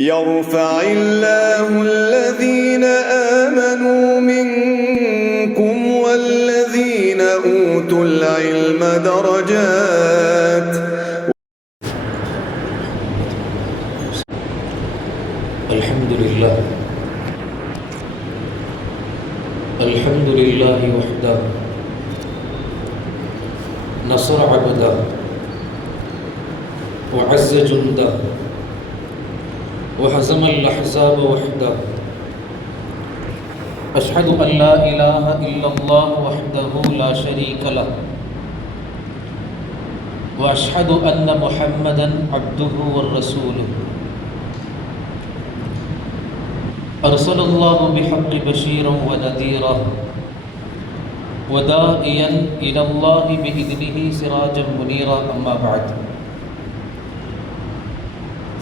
يرفع الله الذين آمنوا منكم والذين أوتوا العلم درجات. الحمد لله وحده نصر عبده وعز جنده وهزم الأحزاب وحده. أشهد أن لا إله إلا الله وحده لا شريك له وأشهد أن محمدا عبده ورسوله. أرسل الله بحق بشيرا ونذيرا وداعيا إلى الله بإذنه سراجا منيرا. أما بعد،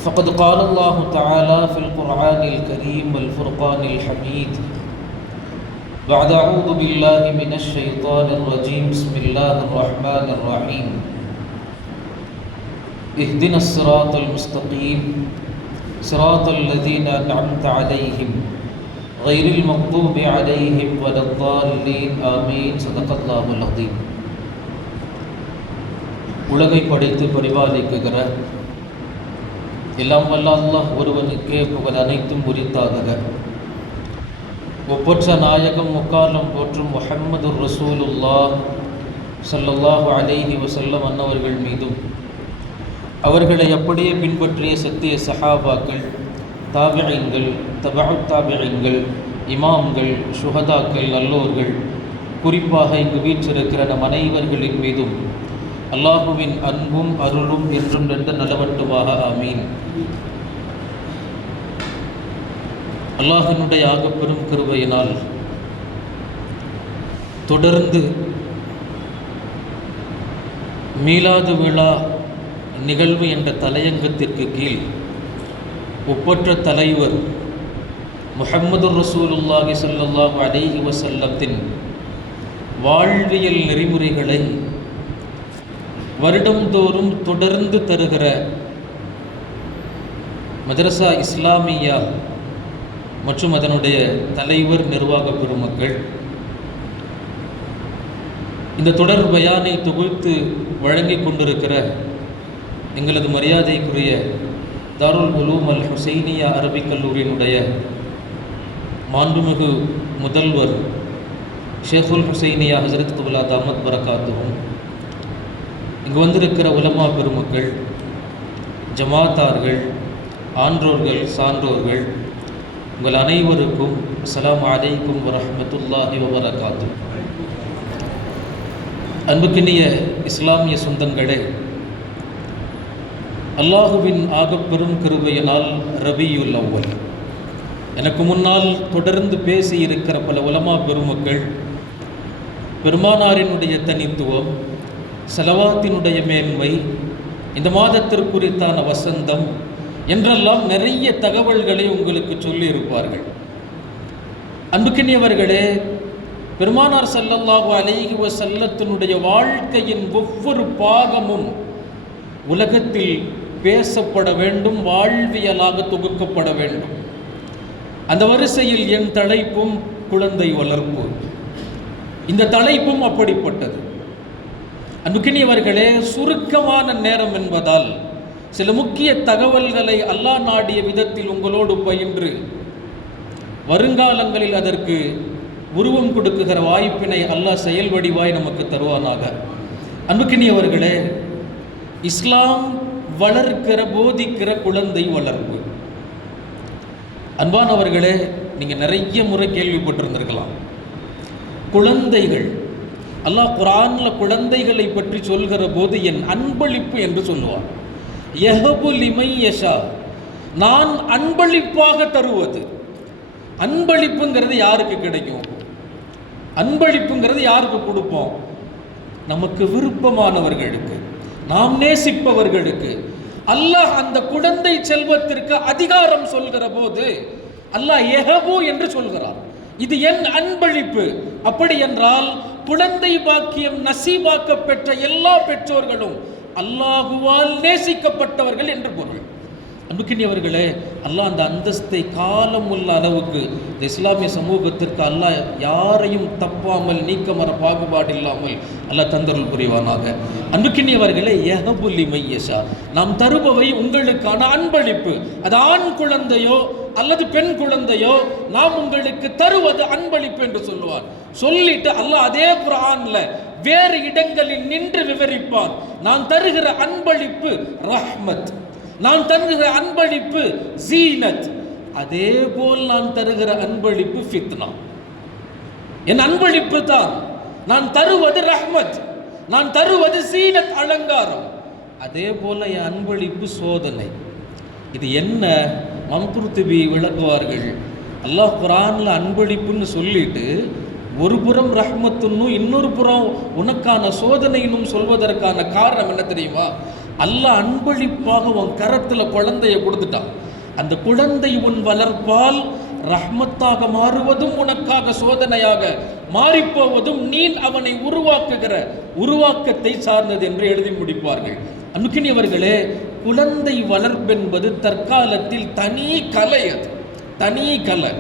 فقد قال الله تعالى في القرآن الكريم والفرقان الحميد بعد أعوذ بالله من الشيطان الرجيم. بسم الله الرحمن الرحيم. اهدنا الصراط المستقيم صراط الذين أنعمت عليهم غير المغضوب عليهم ولا الضالين. آمين. صدق الله العظيم. உலகை படைத்து பரிபாலிக்குகிற எல்லாம் வல்ல அல்லாஹ் ஒருவனுக்கே புகழ் அனைத்தும் உரித்தாகுக. ஒப்பற்ற நாயகம் முக்காலம் போற்றும் முஹம்மது ரசூலுல்லாஹ் ஸல்லல்லாஹு அலைஹி வஸல்லம் அன்னவர்கள் மீதும், அவர்களை அப்படியே பின்பற்றிய சத்திய சஹாபாக்கள், தாபிஈன்கள், தபஅத் தாபிஈன்கள், இமாம்கள், ஷுஹதாக்கள், நல்லோர்கள், குறிப்பாக இங்கு வீற்றிருக்கிற நம் அனைவர்களின் மீதும் அல்லாஹுவின் அன்பும் அருளும் என்றும் நின்று நலவட்டுமாக. ஆமீன். அல்லாஹினுடைய ஆகப்பெரும் கிருபையினால் தொடர்ந்து மீலாது விழா நிகழ்வு என்ற தலையங்கத்திற்கு கீழ் ஒப்பற்ற தலைவர் முஹம்மது ரசூலுல்லாஹி ஸல்லல்லாஹு அலைஹி வஸல்லத்தின் வாழ்வியல் நெறிமுறைகளை வருடந்தோறும் தொடர்ந்து தருகிற மதரசா இஸ்லாமியா மற்றும் அதனுடைய தலைவர், நிர்வாக பெருமக்கள், இந்த தொடர் பயானை தொகுத்து வழங்கி கொண்டிருக்கிற எங்களது மரியாதைக்குரிய தாருல் உலூம் அல் ஹுசைனியா அரபிக் கல்லூரியினுடைய மாண்புமிகு முதல்வர் ஷேகுல் ஹுசைனியா ஹஜரத் குபுலா தாமத் பரகாத்துவும், இங்கு வந்திருக்கிற உலமா பெருமக்கள், ஜமாத்தார்கள், ஆன்றோர்கள், சான்றோர்கள், உங்கள் அனைவருக்கும் அஸ்ஸலாமு அலைக்கும் வரஹ்மத்துல்லாஹி வபரகாத்துஹு. அன்புக்கினிய இஸ்லாமிய சொந்தங்களே, அல்லாஹுவின் ஆகப்பெரும் கிருபையினால் ரபியுல் அவ்வல், எனக்கு முன்னால் தொடர்ந்து பேசியிருக்கிற பல உலமா பெருமக்கள் பெருமானாரினுடைய தனித்துவம், ஸலவாத்தினுடைய மேன்மை, இந்த மாதத்திற்குறித்தான வசந்தம் என்றெல்லாம் நிறைய தகவல்களை உங்களுக்கு சொல்லியிருப்பார்கள். அன்புக்கினியவர்களே, பெருமானார் ஸல்லல்லாஹு அலைஹி வஸல்லத்தினுடைய வாழ்க்கையின் ஒவ்வொரு பாகமும் உலகத்தில் பேசப்பட வேண்டும், வாழ்வியலாக தொகுக்கப்பட வேண்டும். அந்த வரிசையில் என் தலைப்பும் குழந்தை வளர்ப்பு. இந்த தலைப்பும் அப்படிப்பட்டது. அன்புக்கினியவர்களே, சுருக்கமான நேரம் என்பதால் சில முக்கிய தகவல்களை அல்லாஹ் நாடிய விதத்தில் உங்களோடு பயின்று வருங்காலங்களில் அதற்கு உருவம் கொடுக்குகிற வாய்ப்பினை அல்லாஹ் செயல் வடிவாய் நமக்கு தருவானாக. அன்புக்கினியவர்களே, இஸ்லாம் வளர்க்கிற, போதிக்கிற குழந்தை வளர்ப்பு. அன்பானவர்களே, நீங்கள் நிறைய முறை கேள்விப்பட்டிருந்திருக்கலாம். குழந்தைகள், அல்லாஹ் குர்ஆனில் குழந்தைகளை பற்றி சொல்கிற போது என் அன்பளிப்பு என்று சொல்லுவார். யஹபு லிமை யஷா, நான் அன்பளிப்பாக தருவது. அன்பளிப்புங்கிறது யாருக்கு கிடைக்கும்? அன்பளிப்புங்கிறது யாருக்கு கொடுப்போம்? நமக்கு விருப்பமானவர்களுக்கு, நாம் நேசிப்பவர்களுக்கு. அல்லாஹ் அந்த குழந்தை செல்வத்திற்கு அதிகாரம் சொல்கிற போது அல்லாஹ் யஹபு என்று சொல்கிறார். இது என் அன்பளிப்பு. அப்படி என்றால் குழந்தை பாக்கியம் நசீபாக்க பெற்ற எல்லா பெற்றோர்களும் அல்லாஹுவால் நேசிக்கப்பட்டவர்கள் என்று பொருள். அன்புக்கினியவர்களே, அல்லாஹ் அந்த அந்தஸ்தை காலம் உள்ள அளவுக்கு இந்த இஸ்லாமிய சமூகத்திற்கு அல்லாஹ் யாரையும் தப்பாமல் நீக்கமர பாகுபாடு இல்லாமல் அல்லாஹ் தந்தருள் புரிவானாக. அன்புக்கினியவர்களே, யஹபுல் மையஷா, நாம் தருபவை உங்களுக்கான அன்பளிப்பு. அது ஆண் குழந்தையோ அல்லது பெண் குழந்தையோ நாம் உங்களுக்கு தருவது அன்பளிப்பு என்று சொல்லுவார். சொல்லிட்டு அல்லாஹ் அதே குர்ஆன்ல வேறு இடங்களில் நின்று விவரிப்பான். நான் தருகிற அன்பளிப்பு ரஹ்மத், நான் தருகிற அன்பளிப்பு ஜீனத், அதே போல் நான் தருகிற அன்பளிப்பு ஃபித்னா. என் அன்பளிப்பு தான், நான் தருவது ரஹ்மத், நான் தருவது ஜீனத் அலங்காரம், அதே போல என் அன்பளிப்பு சோதனை. இது என்ன? மம்குர்துபி விளக்குவார்கள். அல்லாஹ் குர்ஆன்ல அன்பளிப்புன்னு சொல்லிட்டு ஒரு புறம் ரஹ்மத்துன்னும் இன்னொரு புறம் உனக்கான சோதனையினும் சொல்வதற்கான காரணம் என்ன தெரியுமா? அல்லாஹ் அன்பளிப்பாக உன் கரத்தில் குழந்தைய கொடுத்துட்டான். அந்த குழந்தை உன் வளர்ப்பால் ரஹ்மத்தாக மாறுவதும் உனக்காக சோதனையாக மாறிப்போவதும் நீ அவனை உருவாக்குகிற உருவாக்கத்தை சார்ந்தது என்று எழுதி முடிப்பார்கள். அன்புக்கினியவர்களே, குழந்தை வளர்ப்பென்பது தற்காலத்தில் தனி கலை. அது தனி கலை.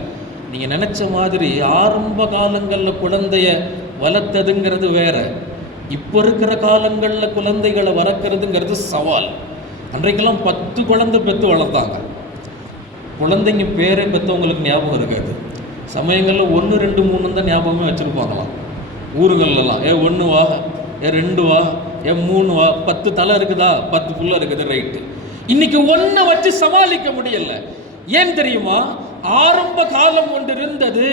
நீங்கள் நினச்ச மாதிரி ஆரம்ப காலங்களில் குழந்தைய வளர்த்ததுங்கிறது வேற, இப்போ இருக்கிற காலங்களில் குழந்தைகளை வளர்க்குறதுங்கிறது சவால். அன்றைக்கெல்லாம் 10 குழந்தை பெற்று வளர்த்தாங்க. குழந்தைங்க பேரை பெற்றவங்களுக்கு ஞாபகம் இருக்காது. சமயங்களில் 1, 2, 3 தான் ஞாபகமே வச்சுருப்பாங்களாம். ஊருகள்லாம் 1 வா, 2 வா, 3 வா, 10 தலை இருக்குதா, 10 புள்ள இருக்குது, ரைட்டு. இன்னைக்கு 1 வச்சு சமாளிக்க முடியல. ஏன் தெரியுமா? ஆரம்ப காலம் ஒன்று இருந்தது,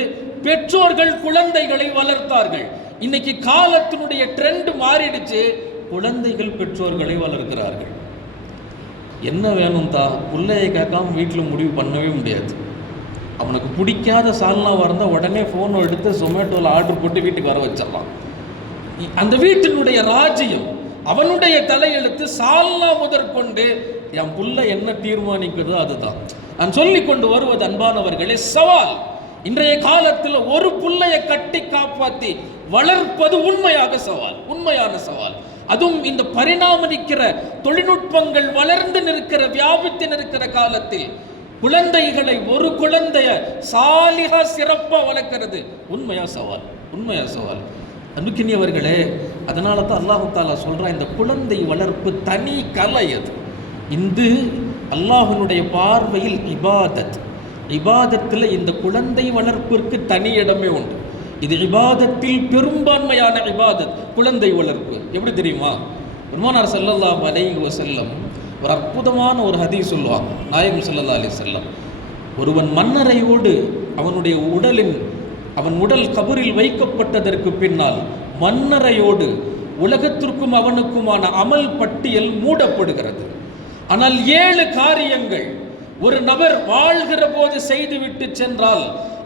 பெற்றோர்கள் குழந்தைகளை வளர்த்தார்கள். இன்னைக்கு காலத்தினுடைய ட்ரெண்ட் மாறிடுச்சு, குழந்தைகள் பெற்றோர்களை வளர்க்கிறார்கள். என்ன வேணும் தான் பிள்ளையை கேட்காம வீட்டில் முடிவு பண்ணவே முடியாது. அவனுக்கு பிடிக்காத சால்னாவாக இருந்தால் உடனே ஃபோனை எடுத்து ஜொமேட்டோவில் ஆர்டர் போட்டு வீட்டுக்கு வர வச்சிடலாம். அந்த வீட்டினுடைய ராஜ்யம், அவனுடைய தலையெழுத்து. சால்னா முதற்கொண்டு என் புள்ள என்ன தீர்மானிக்கிறதோ அதுதான். நான் சொல்லி கொண்டு வருவது அன்பானவர்களே சவால். இன்றைய காலத்தில் ஒரு புள்ளையை கட்டி காப்பாற்றி வளர்ப்பது உண்மையாக சவால், உண்மையான சவால். அதுவும் இந்த பரிணாமிக்கிற தொழில்நுட்பங்கள் வளர்ந்து நிற்கிற வியாபித்து நிற்கிற காலத்தில் குழந்தைகளை, ஒரு குழந்தைய சாலிகா சிறப்பா வளர்க்கிறது உண்மையா சவால், உண்மையா சவால். அன்புக்கினியவர்களே, அதனால தான் அல்லாஹ் தஆலா சொல்றான், இந்த குழந்தை வளர்ப்பு தனி கலை. அது இது அல்லாஹ்வினுடைய பார்வையில் இபாதத். இபாதத்தில் இந்த குழந்தை வளர்ப்பிற்கு தனி இடமே உண்டு. இது இபாதத்தில் பெரும்பான்மையான இபாதத் குழந்தை வளர்ப்பு. எப்படி தெரியுமா? பெருமானார் ஸல்லல்லாஹு அலைஹி வஸல்லம் ஒரு அற்புதமான ஒரு ஹதீஸ் சொல்லுவாங்க. நாயகம் ஸல்லல்லாஹு அலைஹி வஸல்லம், ஒருவன் மண்ணறையோடு அவன் உடல் கபரில் வைக்கப்பட்டதற்கு பின்னால் மண்ணறையோடு உலகத்திற்கும் அவனுக்குமான அமல் பட்டியல் மூடப்படுகிறது. ஆனால் 7 காரியங்கள் ஒரு நபர் வாழ்கிற போது செய்துவிட்டு சென்றால்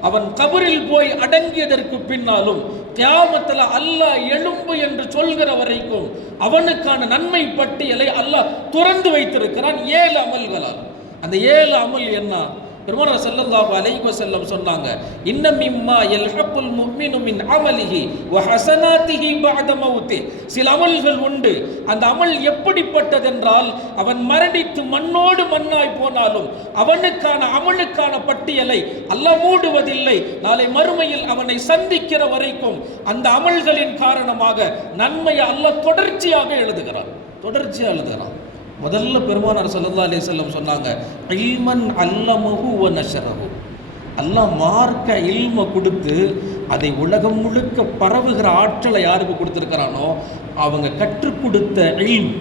அவன் கபரில் போய் அடங்கியதற்கு பின்னாலும் கியாமத்தில் அல்லாஹ் எழும்பு என்று சொல்கிற வரைக்கும் அவனுக்கான நன்மை பட்டியலை அல்லாஹ் துறந்து வைத்திருக்கிறான் 7 அமல்களால். அந்த 7 அமல் என்ன? பெருமானார் ஸல்லல்லாஹு அலைஹி வஸல்லம் சொன்னாங்க, இன்ன மிம்மா யல்ஹகுல் முஃமினு மின் அமலிஹி வ ஹஸனாத்திஹி பஅத மௌத்தி. சில அமல்கள் உண்டு, அந்த அமல் எப்படிப்பட்டதென்றால் அவன் மரணித்து மண்ணோடு மண்ணாய் போனாலும் அவனுக்கான அமலுக்கான பட்டியலை அல்லாஹ் மூடுவதில்லை. நாளை மறுமையில் அவனை சந்திக்கிற வரைக்கும் அந்த அமல்களின் காரணமாக நன்மையை அல்லாஹ் தொடர்ச்சியாக எழுதுகிறான், தொடர்ச்சியாக எழுதுகிறான். முதல்ல பெருமானார் ஸல்லல்லாஹு அலைஹி வஸல்லம் சொன்னாங்க, இல்மன் அல்லமஹு வ நஷரஹு. அல்லாஹ் மார்க்க இல்ம கொடுத்து அதை உலகம் முழுக்க பரவுகிற ஆற்றலை யாருக்கு கொடுத்துருக்கிறானோ அவங்க கற்றுக் கொடுத்த இல்ம்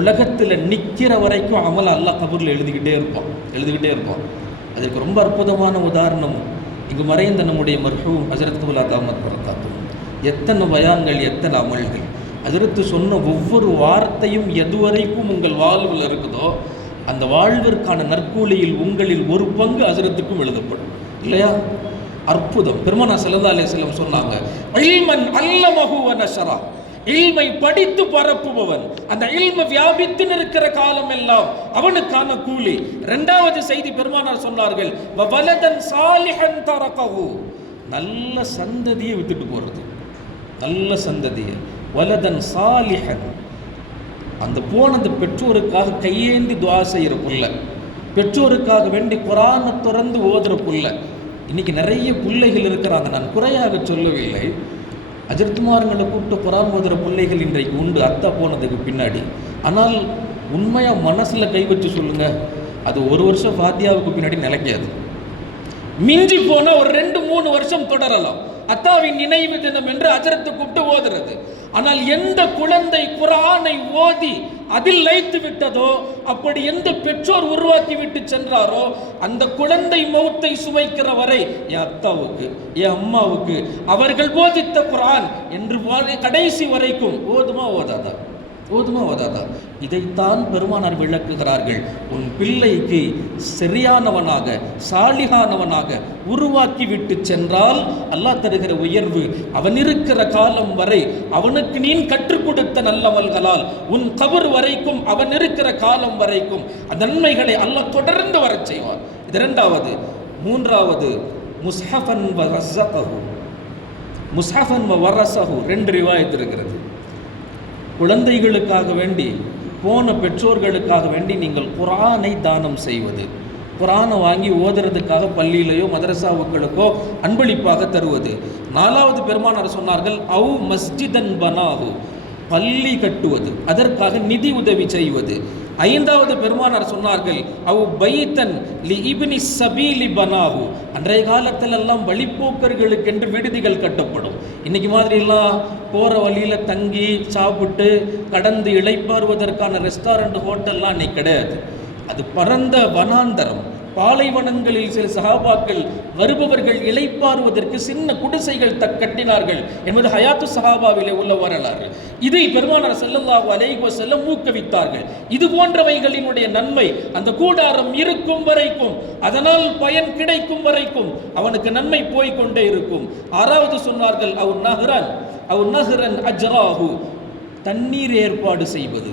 உலகத்தில் நிற்கிற வரைக்கும் அமல் அல்லாஹ் கபூரில் எழுதிக்கிட்டே இருப்பான். அதற்கு ரொம்ப அற்புதமான உதாரணம் இங்கு மறைந்த நம்முடைய மர்ஹூம் ஹஜ்ரத் கபூலா தாமத் பரக்காத்துஹு. எத்தனை பயான்கள், எத்தனை அமல்கள். ஹஜ்ரத்து சொன்ன ஒவ்வொரு வார்த்தையும் எதுவரைக்கும் உங்கள் வாழ்வில் இருக்குதோ அந்த வாழ்விற்கான நற்கூலியில் உங்களில் ஒரு பங்கு ஹஜ்ரத்துக்கும் எழுதப்படும், இல்லையா? அற்புதம். பெருமானார் ஸல்லல்லாஹு அலைஹி வஸல்லம் சொன்னாங்க, இல்மன் அல்லமஹு வ நஷரா. இல்மை படித்து பரப்புபவன், அந்த இல்ம வியாபித்து நிற்கிற காலம் எல்லாம் அவனுக்கான கூலி. 2வது செய்தி பெருமானார் சொன்னார்கள், வ வலதன் சாலிஹன் தரகஹு. நல்ல சந்ததியை விட்டுட்டு போறது, நல்ல சந்ததியை. வலதன் சாலிஹன், அந்த போனது பெற்றோருக்காக கையேந்தி துஆ செய்கிற புள்ள. பெற்றோருக்காக வேண்டி குரானை திறந்து ஓதுற புள்ள. இன்னைக்கு நிறைய பிள்ளைகள் இருக்கிறாங்க, நான் குறையாக சொல்லவில்லை. அஜர்த்துமார்களை கூப்பிட்டு குரான் ஓதுற பிள்ளைகள் இன்றைக்கு உண்டு, அத்தா போனதுக்கு பின்னாடி. ஆனால் உண்மையாக மனசில் கை வச்சு சொல்லுங்க, அது ஒரு வருஷம் ஃபாத்தியாவுக்கு பின்னாடி நிலைக்காது. மிஞ்சி போனால் ஒரு 2-3 வருஷம் தொடரலாம். அத்தாவின் நினைவு தினம் என்று அஜரத்தை கூப்பிட்டு ஓதுறது. ஆனால் எந்த குழந்தை குர்ஆனை ஓதி அதில் லயித்து விட்டதோ, அப்படி எந்த பெற்றோர் உருவாக்கி விட்டு சென்றாரோ, அந்த குழந்தை மௌத்தை சுவைக்கிற வரை என் அத்தாவுக்கு என் அம்மாவுக்கு அவர்கள் போதித்த குர்ஆன் என்று கடைசி வரைக்கும் ஓதுமா ஓதாதா, ஓதுமா ஓதாதா? இதைத்தான் பெருமானார் விளக்குகிறார்கள். உன் பிள்ளைக்கு சரியானவனாக சாலிகானவனாக உருவாக்கி விட்டு சென்றால் அல்லாஹ் தருகிற உயர்வு அவன் இருக்கிற காலம் வரை அவனுக்கு நீ கற்றுக் கொடுத்த நல்லமல்களால் உன் கபர் வரைக்கும் அவன் இருக்கிற காலம் வரைக்கும் அந்த நன்மைகளை அல்லாஹ் தொடர்ந்து வரச் செய்வார். இது இரண்டாவது. மூன்றாவது, முஸ்ஹஃபன் வ ரஸகஹு. முஸ்ஹஃபன் வ வரஸஹு 2 ரிவாயத் இருக்கிறது. குழந்தைகளுக்காக வேண்டி, போன பெற்றோர்களுக்காக வேண்டி நீங்கள் குர்ஆனை தானம் செய்வது, குர்ஆனை வாங்கி ஓதுறதுக்காக பள்ளியிலையோ மதரசாவுக்களுக்கோ அன்பளிப்பாக தருவது. 4வது பெருமானார் சொன்னார்கள், அவு மஸ்ஜிதன் பனாஹு, பள்ளி கட்டுவது, அதற்காக நிதி உதவி செய்வது. 5வது பெருமானார் சொன்னார்கள், அவு பைத்தன் லி இப்னி சபீலி பனாஹு, அன்றைய காலத்தில் எல்லாம் வழிப்போக்கர்களுக்கு என்று விடுதிகள் கட்டப்படும். இன்னைக்கு மாதிரி எல்லாம் போகிற வழியில் தங்கி சாப்பிட்டு கடந்து இளைப்பாறுவதற்கான ரெஸ்டாரண்ட் ஹோட்டல்லாம் இன்னைக்கு கிடையாது. அது பரந்த வனாந்தரம், பாலைவனங்களில் சில சஹாபாக்கள் வருபவர்கள் இளைப்பாறுவதற்கு சின்ன குடிசைகள் கட்டினார்கள் என்பது ஹயாத்து சஹாபாவிலே உள்ள வரலாறு. இதை பெருமானார் ஸல்லல்லாஹு அலைஹி வஸல்லம் ஊக்குவித்தார்கள். இது போன்றவைகளினுடைய நன்மை அந்த கூடாரம் இருக்கும் வரைக்கும், அதனால் பயன் கிடைக்கும் வரைக்கும் அவனுக்கு நன்மை போய்கொண்டே இருக்கும். 6வது சொன்னார்கள், அவு நஹ்ரன் அஜ்ராஹு, தண்ணீர் ஏற்பாடு செய்வது.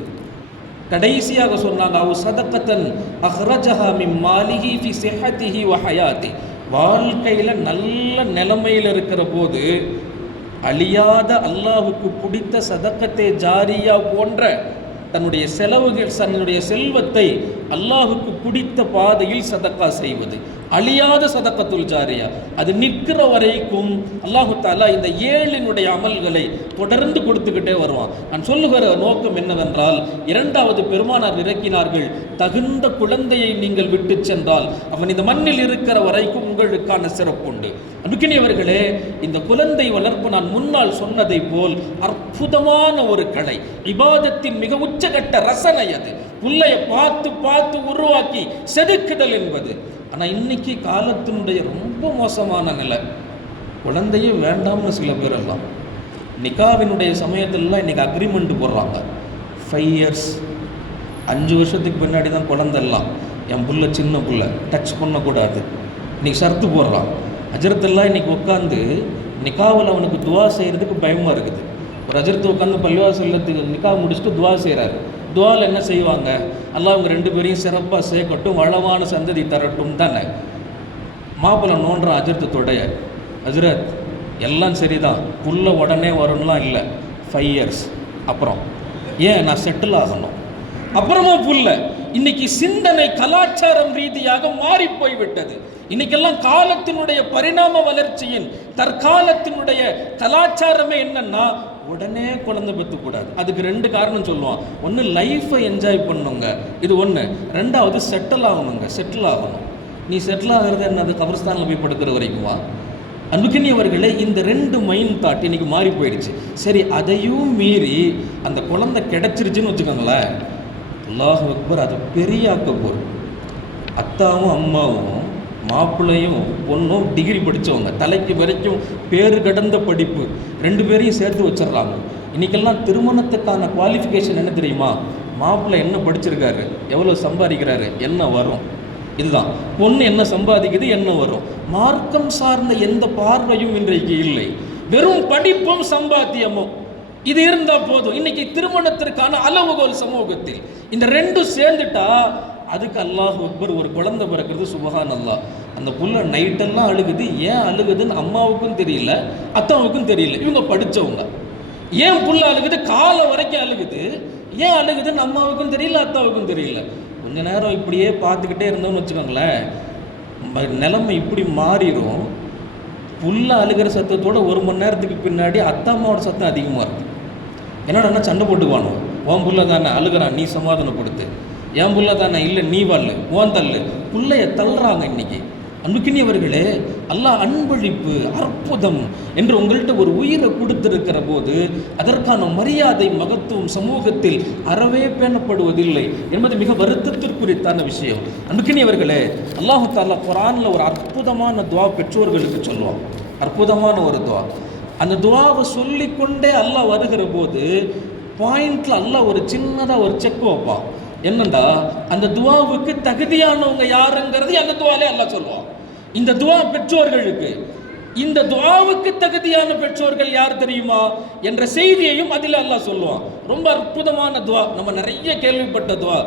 கடைசியாக சொன்னாங்க, அவு சதகத்தன் அஹ்ரஜஹா மின் மாலிஹி ஃபி ஸிஹ்ஹதிஹி வ ஹயாத்தி, வாழ்க்கையில் நல்ல நிலைமையில் இருக்கிற போது அழியாத அல்லாஹுக்கு பிடித்த சதக்கத்தே ஜாரியா போன்ற தன்னுடைய செலவுகள், தன்னுடைய செல்வத்தை அல்லாஹுக்கு பிடித்த பாதையில் சதக்கா செய்வது, அழியாத சதக்கத்துல் ஜாரியா, அது நிற்கிற வரைக்கும் அல்லாஹு தாலா இந்த 7 அமல்களை தொடர்ந்து கொடுத்துக்கிட்டே வருவான். நான் சொல்லுகிற நோக்கம் என்னவென்றால், 2வது பெருமானார் இறக்கினார்கள், தகுந்த குழந்தையை நீங்கள் விட்டு சென்றால் அவன் இந்த மண்ணில் இருக்கிற வரைக்கும் உங்களுக்கான சிறப்புண்டு. அன்புக்கினியவர்களே, இந்த குழந்தை வளர்ப்பு நான் முன்னால் சொன்னதை போல் அற்புதமான ஒரு கலை, இபாதத்தின் மிக உச்சகட்ட ரசனை. அது புள்ளைய பார்த்து பார்த்து உருவாக்கி செதுக்குதல் என்பது. ஆனால் இன்னைக்கு காலத்தினுடைய ரொம்ப மோசமான நிலை, குழந்தையே வேண்டாம்னு சில பேர் எல்லாம் நிக்காவினுடைய சமயத்திலலாம் இன்னைக்கு அக்ரிமெண்ட் போடுறாங்க. 5 இயர்ஸ் 5 வருஷத்துக்கு பின்னாடி தான் குழந்தெல்லாம், என் புள்ள சின்ன புள்ள டச் பண்ணக்கூடாது, இன்னைக்கு ஷர்த்து போடுறான். அஜரத்தெல்லாம் இன்னைக்கு உட்காந்து நிக்காவில் அவனுக்கு துவா செய்கிறதுக்கு பயமாக இருக்குது. ஒரு அஜரத்து உட்காந்து பள்ளிவாசல்லத்துக்கு நிக்கா முடிச்சுட்டு துவா செய்கிறாரு. துவாவில் என்ன செய்வாங்க, அல்லாஹ் அவங்க 2 பேரையும் சிறப்பாக சேர்க்கட்டும், வளமான சந்ததி தரட்டும் தானே. மாப்பிள்ளை நோன்றான் அஜரத்து தொடைய, அஜரத் எல்லாம் சரிதான், புள்ள உடனே வரும்லாம் இல்லை, 5 இயர்ஸ் அப்புறம் ஏன் நான் செட்டில் ஆகணும், அப்புறமா புள்ள. இன்னைக்கு சிந்தனை கலாச்சாரம் ரீதியாக மாறி போய்விட்டது. இன்னைக்கெல்லாம் காலத்தினுடைய பரிணாம வளர்ச்சியின் தற்காலத்தினுடைய கலாச்சாரமே என்னன்னா, உடனே குழந்தை பெற்றுக்கூடாது. அதுக்கு 2 காரணம் சொல்லுவான். ஒன்று, லைஃப்பை என்ஜாய் பண்ணுங்க, இது ஒன்று. 2வது, செட்டில் ஆகணுங்க, செட்டில் ஆகணும். நீ செட்டில் ஆகிறது என்னது, கபர்ஸ்தானில் போய் படுக்கிற வரைக்குமா? அன்புக்கினியவர்களே, இந்த 2 மைண்ட் தாட் இன்னைக்கு மாறி போயிடுச்சு. சரி, அதையும் மீறி அந்த குழந்தை கிடைச்சிருச்சுன்னு வச்சுக்கோங்களேன், அல்லாஹ் அக்பர், அது பெரிய ஆக்கப்போர். அத்தாவும் அம்மாவும் மாப்பிள்ளையும் பொண்ணும் டிகிரி படித்தவங்க, தலைக்கு வரைக்கும் பேரு கடந்த படிப்பு, 2 பேரையும் சேர்த்து வச்சிடறாங்க. இன்றைக்கெல்லாம் திருமணத்துக்கான குவாலிஃபிகேஷன் என்ன தெரியுமா? மாப்பிள்ளை என்ன படிச்சிருக்காரு, எவ்வளோ சம்பாதிக்கிறாரு, என்ன வரும், இதுதான். பொண்ணு என்ன சம்பாதிக்குது, என்ன வரும். மார்க்கம் சார்ந்த எந்த பார்வையும் இன்றைக்கு இல்லை. வெறும் படிப்பும் சம்பாத்தியமும் இது இருந்தால் போதும். இன்னைக்கு திருமணத்திற்கான அளவுகோல் சமூகத்தில் இந்த 2 சேர்ந்துட்டா அதுக்கு அல்லாஹ் அக்பர், ஒரு குழந்தை பிறக்கிறது, சுபஹான் அல்லாஹ். அந்த புள்ள நைட்டெல்லாம் அழுகுது. ஏன் அழுகுதுன்னு அம்மாவுக்கும் தெரியல, அத்தாவுக்கும் தெரியல. இவங்க படித்தவங்க. ஏன் புள்ள அழுகுது, காலை வரைக்கும் அழுகுது, ஏன் அழுகுதுன்னு அம்மாவுக்கும் தெரியல, அத்தாவுக்கும் தெரியல. கொஞ்ச நேரம் இப்படியே பார்த்துக்கிட்டே இருந்தோம்னு வச்சுக்கோங்களேன், நிலைமை இப்படி மாறிடும். புல்ல அழுகிற சத்தத்தோட 1 மணி நேரத்துக்கு பின்னாடி அத்தாம்மாவோட சத்தம் அதிகமாக இருக்கும். என்னடா சண்டை போட்டுக்குவானோ, உன் புள்ள தானே அழுகிறான், நீ சமாதானப்படுத்து. என் புள்ள தானே, இல்லை நீ வல்லு, ஓன் தள்ளு. புள்ளைய தள்ளுறாங்க இன்னைக்கு. அன்புக்கினியவர்களே, அல்லாஹ் அன்பளிப்பு அற்புதம் என்று உங்கள்கிட்ட ஒரு உயிரை கொடுத்திருக்கிற போது அதற்கான மரியாதை மகத்துவம் சமூகத்தில் அறவே பேணப்படுவதில்லை என்பது மிக வருத்தத்திற்குரித்தான விஷயம். அன்புக்கினியவர்களே, அல்லாஹு தஆலா குர்ஆனில் ஒரு அற்புதமான துவா பெற்றோர்களுக்கு சொல்லுவான். அற்புதமான ஒரு துவா. அந்த துவாவை சொல்லிக்கொண்டே அல்லாஹ் வருகிற போது பாயிண்ட்ல அல்லாஹ் ஒரு சின்னதாக ஒரு செக் வைப்பான். என்னண்டா, அந்த துவாவுக்கு தகுதியானவங்க யாருங்கிறது அந்த துவாலே அல்லாஹ் சொல்லுவான். இந்த துவா பெற்றோர்களுக்கு, இந்த துவாவுக்கு தகுதியான பெற்றோர்கள் யார் தெரியுமா என்ற செய்தியையும் அதில் அல்லாஹ் சொல்லுவான். ரொம்ப அற்புதமான துவா, நம்ம நிறைய கேள்விப்பட்ட துவா.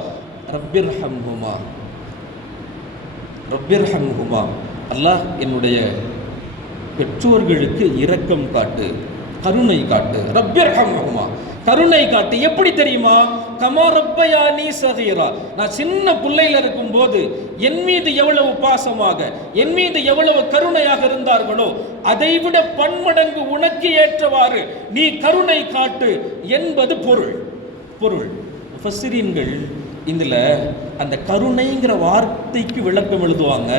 ரப்பிர்ஹம்ஹுமா, ரப்பிர்ஹம்ஹுமா, அல்லாஹ் என்னுடைய பெற்றோர்களுக்கு இரக்கம் காட்டு, கருணை காட்டு. ரப்பிர்ஹம்ஹுமா, கருணை காட்டு. எப்படி தெரியுமா? கமா ரப்பயானி ஸகீரா, நான் சின்ன பிள்ளையில இருக்கும் போது என் மீது எவ்வளவு பாசமாக, என் மீது எவ்வளவு கருணையாக இருந்தார்களோ அதைவிட பன்மடங்கு உனக்கு ஏற்றவாறு நீ கருணை காட்டு என்பது பொருள். முஃபஸ்ஸிரீன்கள் இதுல அந்த கருணைங்கிற வார்த்தைக்கு விளக்கம் எழுதுவாங்க.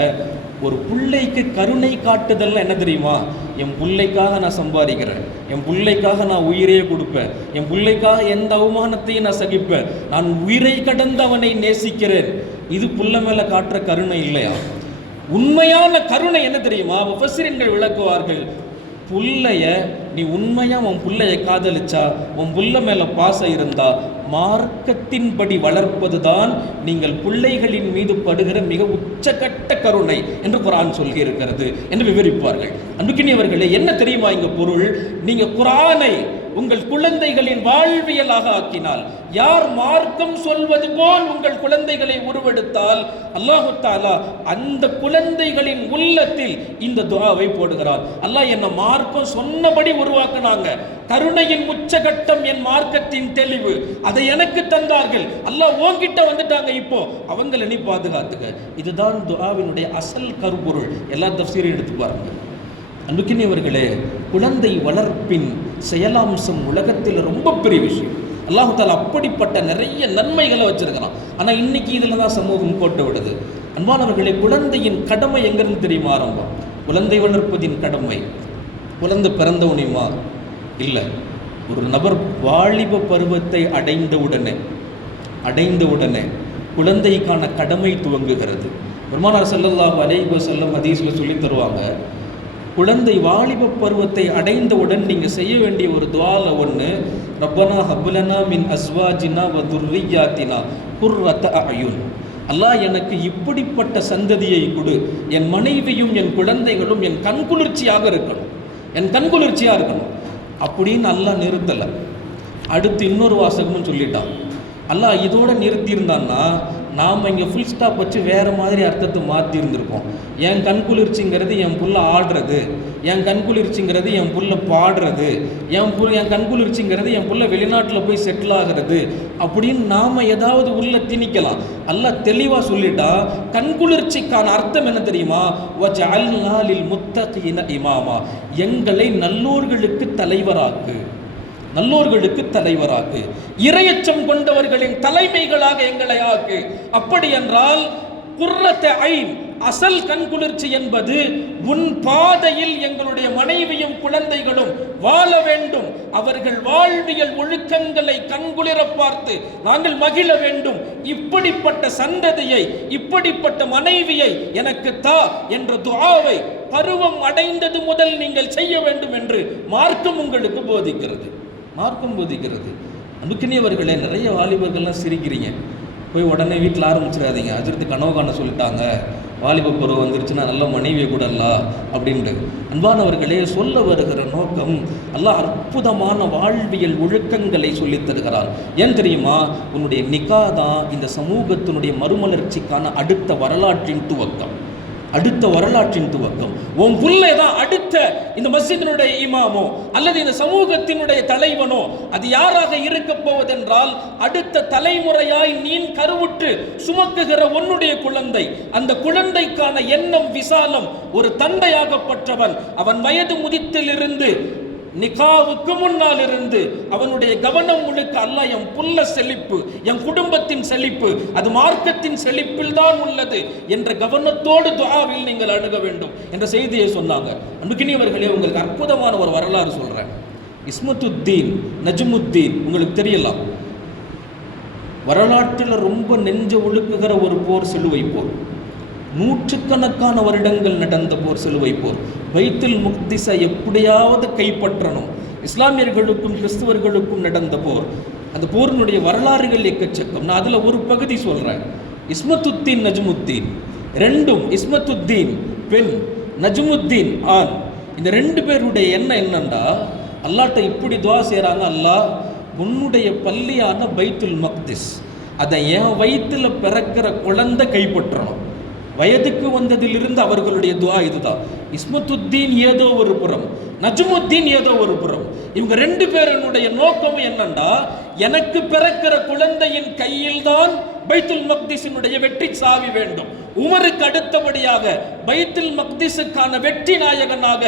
ஒரு பிள்ளைக்கு கருணை காட்டுதல் என்ன தெரியுமா? என் பிள்ளைக்காக நான் சம்பாதிக்கிறேன், என் பிள்ளைக்காக நான் உயிரையே கொடுப்பேன், என் பிள்ளைக்காக எந்த அவமானத்தையும் நான் சகிப்பேன், நான் உயிரை கடந்து அவனை நேசிக்கிறேன். இது புள்ள மேல காட்டுற கருணை இல்லையா? உண்மையான கருணை என்ன தெரியுமா? முஃபஸ்ஸிரீன்கள் விளக்குவார்கள், புள்ளைய நீ உண்மையா உன் புள்ளைய காதலிச்சா, உன் புள்ள மேல பாசம் இருந்தா, மார்க்கத்தின்படி வளர்ப்பதுதான் நீங்கள் பிள்ளைகளின் மீது படுகிற மிக உச்சகட்ட கருணை என்று குர்ஆன் சொல்லி இருக்கிறது என்று விவரிப்பார்கள். அன்புக்கினியவர்களே, என்ன தெரியுமா இங்க பொருள்? நீங்க குர்ஆனை உங்கள் குழந்தைகளின் வாழ்வியலாக ஆக்கினால், யார் மார்க்கம் சொல்வது போல் உங்கள் குழந்தைகளை உருவெடுத்தால், அல்லாஹு தஆலா அந்த குழந்தைகளின் உள்ளத்தில் இந்த துஆவை போடுகிறான். அல்லாஹ் என்ன மார்க்கம் சொன்னபடி உருவாக்குனாங்க. கருணையின் உச்சகட்டம் என் மார்க்கத்தின் தெளிவு, அதை எனக்கு தந்தார்கள். அல்லாஹ் உன்கிட்ட வந்துட்டாங்க, இப்போ அவங்களை நீ பாதுகாத்துக்க. இதுதான் துஆவினுடைய அசல் கருப்பொருள். எல்லா தஃப்சீரையும் எடுத்து பாருங்க. அன்புக்கினியவர்களே, குழந்தை வளர்ப்பின் செயலாம்சம் உலகத்தில் ரொம்ப பெரிய விஷயம். அல்லாஹு தஆலா அப்படிப்பட்ட நிறைய நன்மைகளை வச்சிருக்கிறான். ஆனால் இன்னைக்கு இதில் தான் சமூகம் போட்டு விடுது. அன்பானவர்களே, குழந்தையின் கடமை எங்கிருந்து தெரியுமா ஆரம்பம்? குழந்தை வளர்ப்பதின் கடமை குழந்தை பிறந்தவுனையுமா இல்லை, ஒரு நபர் வாலிப பருவத்தை அடைந்த உடனே குழந்தைக்கான கடமை துவங்குகிறது. பெருமானார் ஸல்லல்லாஹு அலைஹி வஸல்லம் ஹதீஸ்ல சொல்லி தருவாங்க, குழந்தை வாலிப பருவத்தை அடைந்தவுடன் நீங்கள் செய்ய வேண்டிய ஒரு துஆல ஒன்று, ரப்பனா ஹப்லனா மின் அஸ்வாஜினா வ துர்ரியாத்தினா குர்ரத அயுன். அல்லாஹ் எனக்கு இப்படிப்பட்ட சந்ததியை கொடு, என் மனைவியும் என் குழந்தைகளும் என் கண்குளிர்ச்சியாக இருக்கணும், என் கண்குளிர்ச்சியாக இருக்கணும் அப்படின்னு அல்லாஹ் நிறுத்தலை. அடுத்து இன்னொரு வாசகமும் சொல்லிட்டான். அல்லாஹ் இதோட நிறுத்தியிருந்தான்னா நாம் இங்கே ஃபுல் ஸ்டாப் வச்சு வேறு மாதிரி அர்த்தத்தை மாற்றி இருந்திருப்போம். என் கண்குளிர்ச்சிங்கிறது என் புள்ள ஆடுறது, என் கண்குளிர்ச்சிங்கிறது என் புள்ள பாடுறது, என் கண்குளிர்ச்சிங்கிறது என் புள்ள வெளிநாட்டில் போய் செட்டில் ஆகிறது அப்படின்னு நாம் ஏதாவது உள்ள திணிக்கலாம். அல்லாஹ் தெளிவாக சொல்லிட்டா, கண்குளிர்ச்சிக்கான அர்த்தம் என்ன தெரியுமா? வஜஅல்னா லில் முத்தகீன இமாமா, எங்களை நல்லோர்களுக்கு தலைவராக்கு, நல்லோர்களுக்கு தலைவராக்கு, இரையச்சம் கொண்டவர்களின் தலைமைகளாக எங்களை ஆக்கு. அப்படி என்றால் குர்ரத்த ஐன், அசல் கண்குளிர்ச்சி என்பது உன் பாதையில் எங்களுடைய மனைவியும் குழந்தைகளும் வாழ வேண்டும், அவர்கள் வாழ்வியல் ஒழுக்கங்களை கண்குளிர பார்த்து நாங்கள் மகிழ வேண்டும். இப்படிப்பட்ட சந்ததியை, இப்படிப்பட்ட மனைவியை எனக்கு தா என்ற துஆவை பருவம் அடைந்தது முதல் நீங்கள் செய்ய வேண்டும் என்று மார்க்கம் உங்களுக்கு போதிக்கிறது. மார்க்கம் போதிக்கிறது. அன்புக்கினியவர்களே, நிறைய வாலிபர்கள்லாம் சிரிக்கிறீங்க, போய் உடனே வீட்டில் ஆரம்பிச்சிடாதீங்க. அஜித்து கனவு காண சொல்லிட்டாங்க, வாலிப பருவம் வந்துருச்சுன்னா நல்ல மனைவியை கூடலாம் அப்படின்ட்டு. அன்பானவர்களே, சொல்ல வருகிற நோக்கம், அல்லாஹ் அற்புதமான வாழ்வியல் ஒழுக்கங்களை சொல்லித் தருகிறார். ஏன் தெரியுமா? உன்னுடைய நிகா தான் இந்த சமூகத்தினுடைய மறுமலர்ச்சிக்கான அடுத்த வரலாற்றின் துவக்கம். அடுத்த வரலாற்றின் துவக்கம். உன் புள்ளை தான் அடுத்த இந்த மஸ்ஜிதினுடைய இமாமோ அல்லது இந்த சமூகத்தினுடைய தலைவனோ அது யாராக இருக்க போவதென்றால் அடுத்த தலைமுறையாய் நீ கருவுற்று சுமக்குகிற உன்னுடைய குழந்தை. அந்த குழந்தைக்கான எண்ணம் விசாலம். ஒரு தந்தையாகப்பட்டவன் அவன் வயது முதித்திலிருந்து நிகாவுக்கு முன்னால் இருந்து அவனுடைய கவனம் முழுக்க அல்லாஹ் என் புள்ள செழிப்பு, என் குடும்பத்தின் செழிப்பு, அது மார்க்கத்தின் செழிப்பில் தான் உள்ளது என்ற கவனத்தோடு துஆவில் நீங்கள் அணுக வேண்டும் என்ற செய்தியை சொன்னாங்க. அன்புக்கினியவர்களே, உங்களுக்கு அற்புதமான ஒரு வரலாறு சொல்றேன். இஸ்மத்துத்தீன் நஜ்முத்தீன் உங்களுக்கு தெரியலாம். வரலாற்றில் ரொம்ப நெஞ்ச ஒழுக்குகிற ஒரு போர் சிலுவை போர். நூற்றுக்கணக்கான வருடங்கள் நடந்த போர் சிலுவை போர். பைத்துல் முக்திஸை எப்படியாவது கைப்பற்றணும். இஸ்லாமியர்களுக்கும் கிறிஸ்துவர்களுக்கும் நடந்த போர். அந்த போரினுடைய வரலாறுகள் எக்கச்சக்கம். நான் அதில் ஒரு பகுதி சொல்கிறேன். இஸ்மத்துத்தீன் நஜ்முத்தீன் ரெண்டும், இஸ்மத்துத்தீன் பெண், நஜ்முத்தீன் ஆண். இந்த ரெண்டு பேருடைய எண்ணம் என்னன்னா, அல்லாட்ட இப்படி துவா செய்கிறாங்க, அல்லாஹ் உன்னுடைய பள்ளியான பைத்துல் மக்திஸ் அதை என் வயிற்றில் பிறக்கிற குழந்தை கைப்பற்றணும். வயதுக்கு வந்ததிலிருந்து அவர்களுடைய துவா இதுதான். இஸ்மத்துத்தீன் ஏதோ ஒரு புறம், நஜ்முத்தீன் ஏதோ ஒரு புறம். இவங்க ரெண்டு பேருடைய நோக்கம் என்னன்னா, எனக்கு பிறக்கிற குழந்தையின் கையில் தான் பைத்துல் மக்திஸினுடைய வெற்றி சாவி வேண்டும். உமருக்கு அடுத்தபடியாக பைத்துல் மக்திஸுக்கான வெற்றி நாயகனாக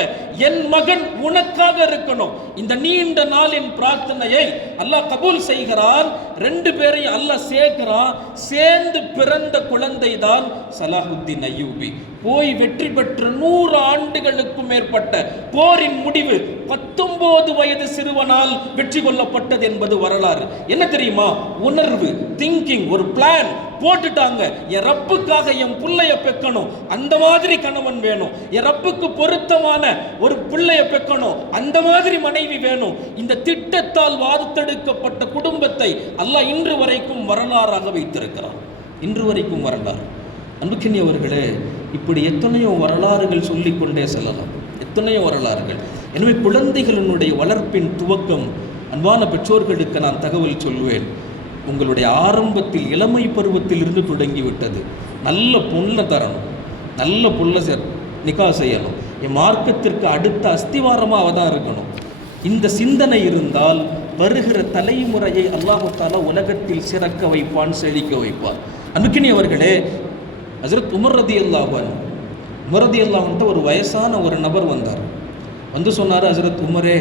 என் மகன் உனக்காக இருக்கணும். இந்த நீண்ட நாளின் பிரார்த்தனையை அல்லாஹ் கபூல் செய்கிறான். ரெண்டு பேரையும் அல்லாஹ் சேர்க்கிறான். சேர்ந்து பிறந்த குழந்தை தான் சலாஹுத்தீன் அய்யூபி. போய் வெற்றி பெற்ற 100 ஆண்டுகளுக்கும் மேற்பட்ட போரின் முடிவு 19 வயது சிறுவனால் வெற்றி கொள்ளப்பட்டது என்பது வரலாறு. என்ன தெரியுமா? உணர்வு, திங்கிங், ஒரு பிளான் போட்டுட்டாங்க. என் ரப்புக்காக என் பிள்ளைய பெக்கணும், அந்த மாதிரி கணவன் வேணும். என் ரப்புக்கு பொருத்தமான ஒரு பிள்ளைய பெக்கணும், அந்த மாதிரி மனைவி வேணும். இந்த திட்டத்தால் வார்த்தெடுக்கப்பட்ட குடும்பத்தை அல்லாஹ் இன்று வரைக்கும் வரலாறாக வைத்திருக்கிறார். இன்று வரைக்கும் வரலாறு. அன்புக்கினியவர்களே, இப்படி எத்தனையோ வரலாறுகள் சொல்லிக்கொண்டே செல்லலாம், எத்தனையோ வரலாறுகள். எனவே குழந்தைகளினுடைய வளர்ப்பின் துவக்கம் அன்பான பெற்றோர்களுக்கு நான் தகவல் சொல்வேன். உங்களுடைய ஆரம்பத்தில் இளமை பருவத்தில் இருந்து தொடங்கிவிட்டது. நல்ல பொண்ண தரணும், நல்ல புள்ள நிக்கா செய்யணும். என் மார்க்கத்திற்கு அடுத்த அஸ்திவாரமாக தான் இருக்கணும். இந்த சிந்தனை இருந்தால் வருகிற தலைமுறையை அல்லாஹ் தஆலா உலகத்தில் சிறக்க வைப்பான், செழிக்க வைப்பான். அன்புக்கினியவர்களே, ஹஜ்ரத் உமர் ரலியல்லாஹு அன்ஹு, உமர் ரலியல்லாஹு அன்ஹு ஒரு வயசான ஒரு நபர் வந்தார். வந்து சொன்னார், ஹஜ்ரத் உமரே,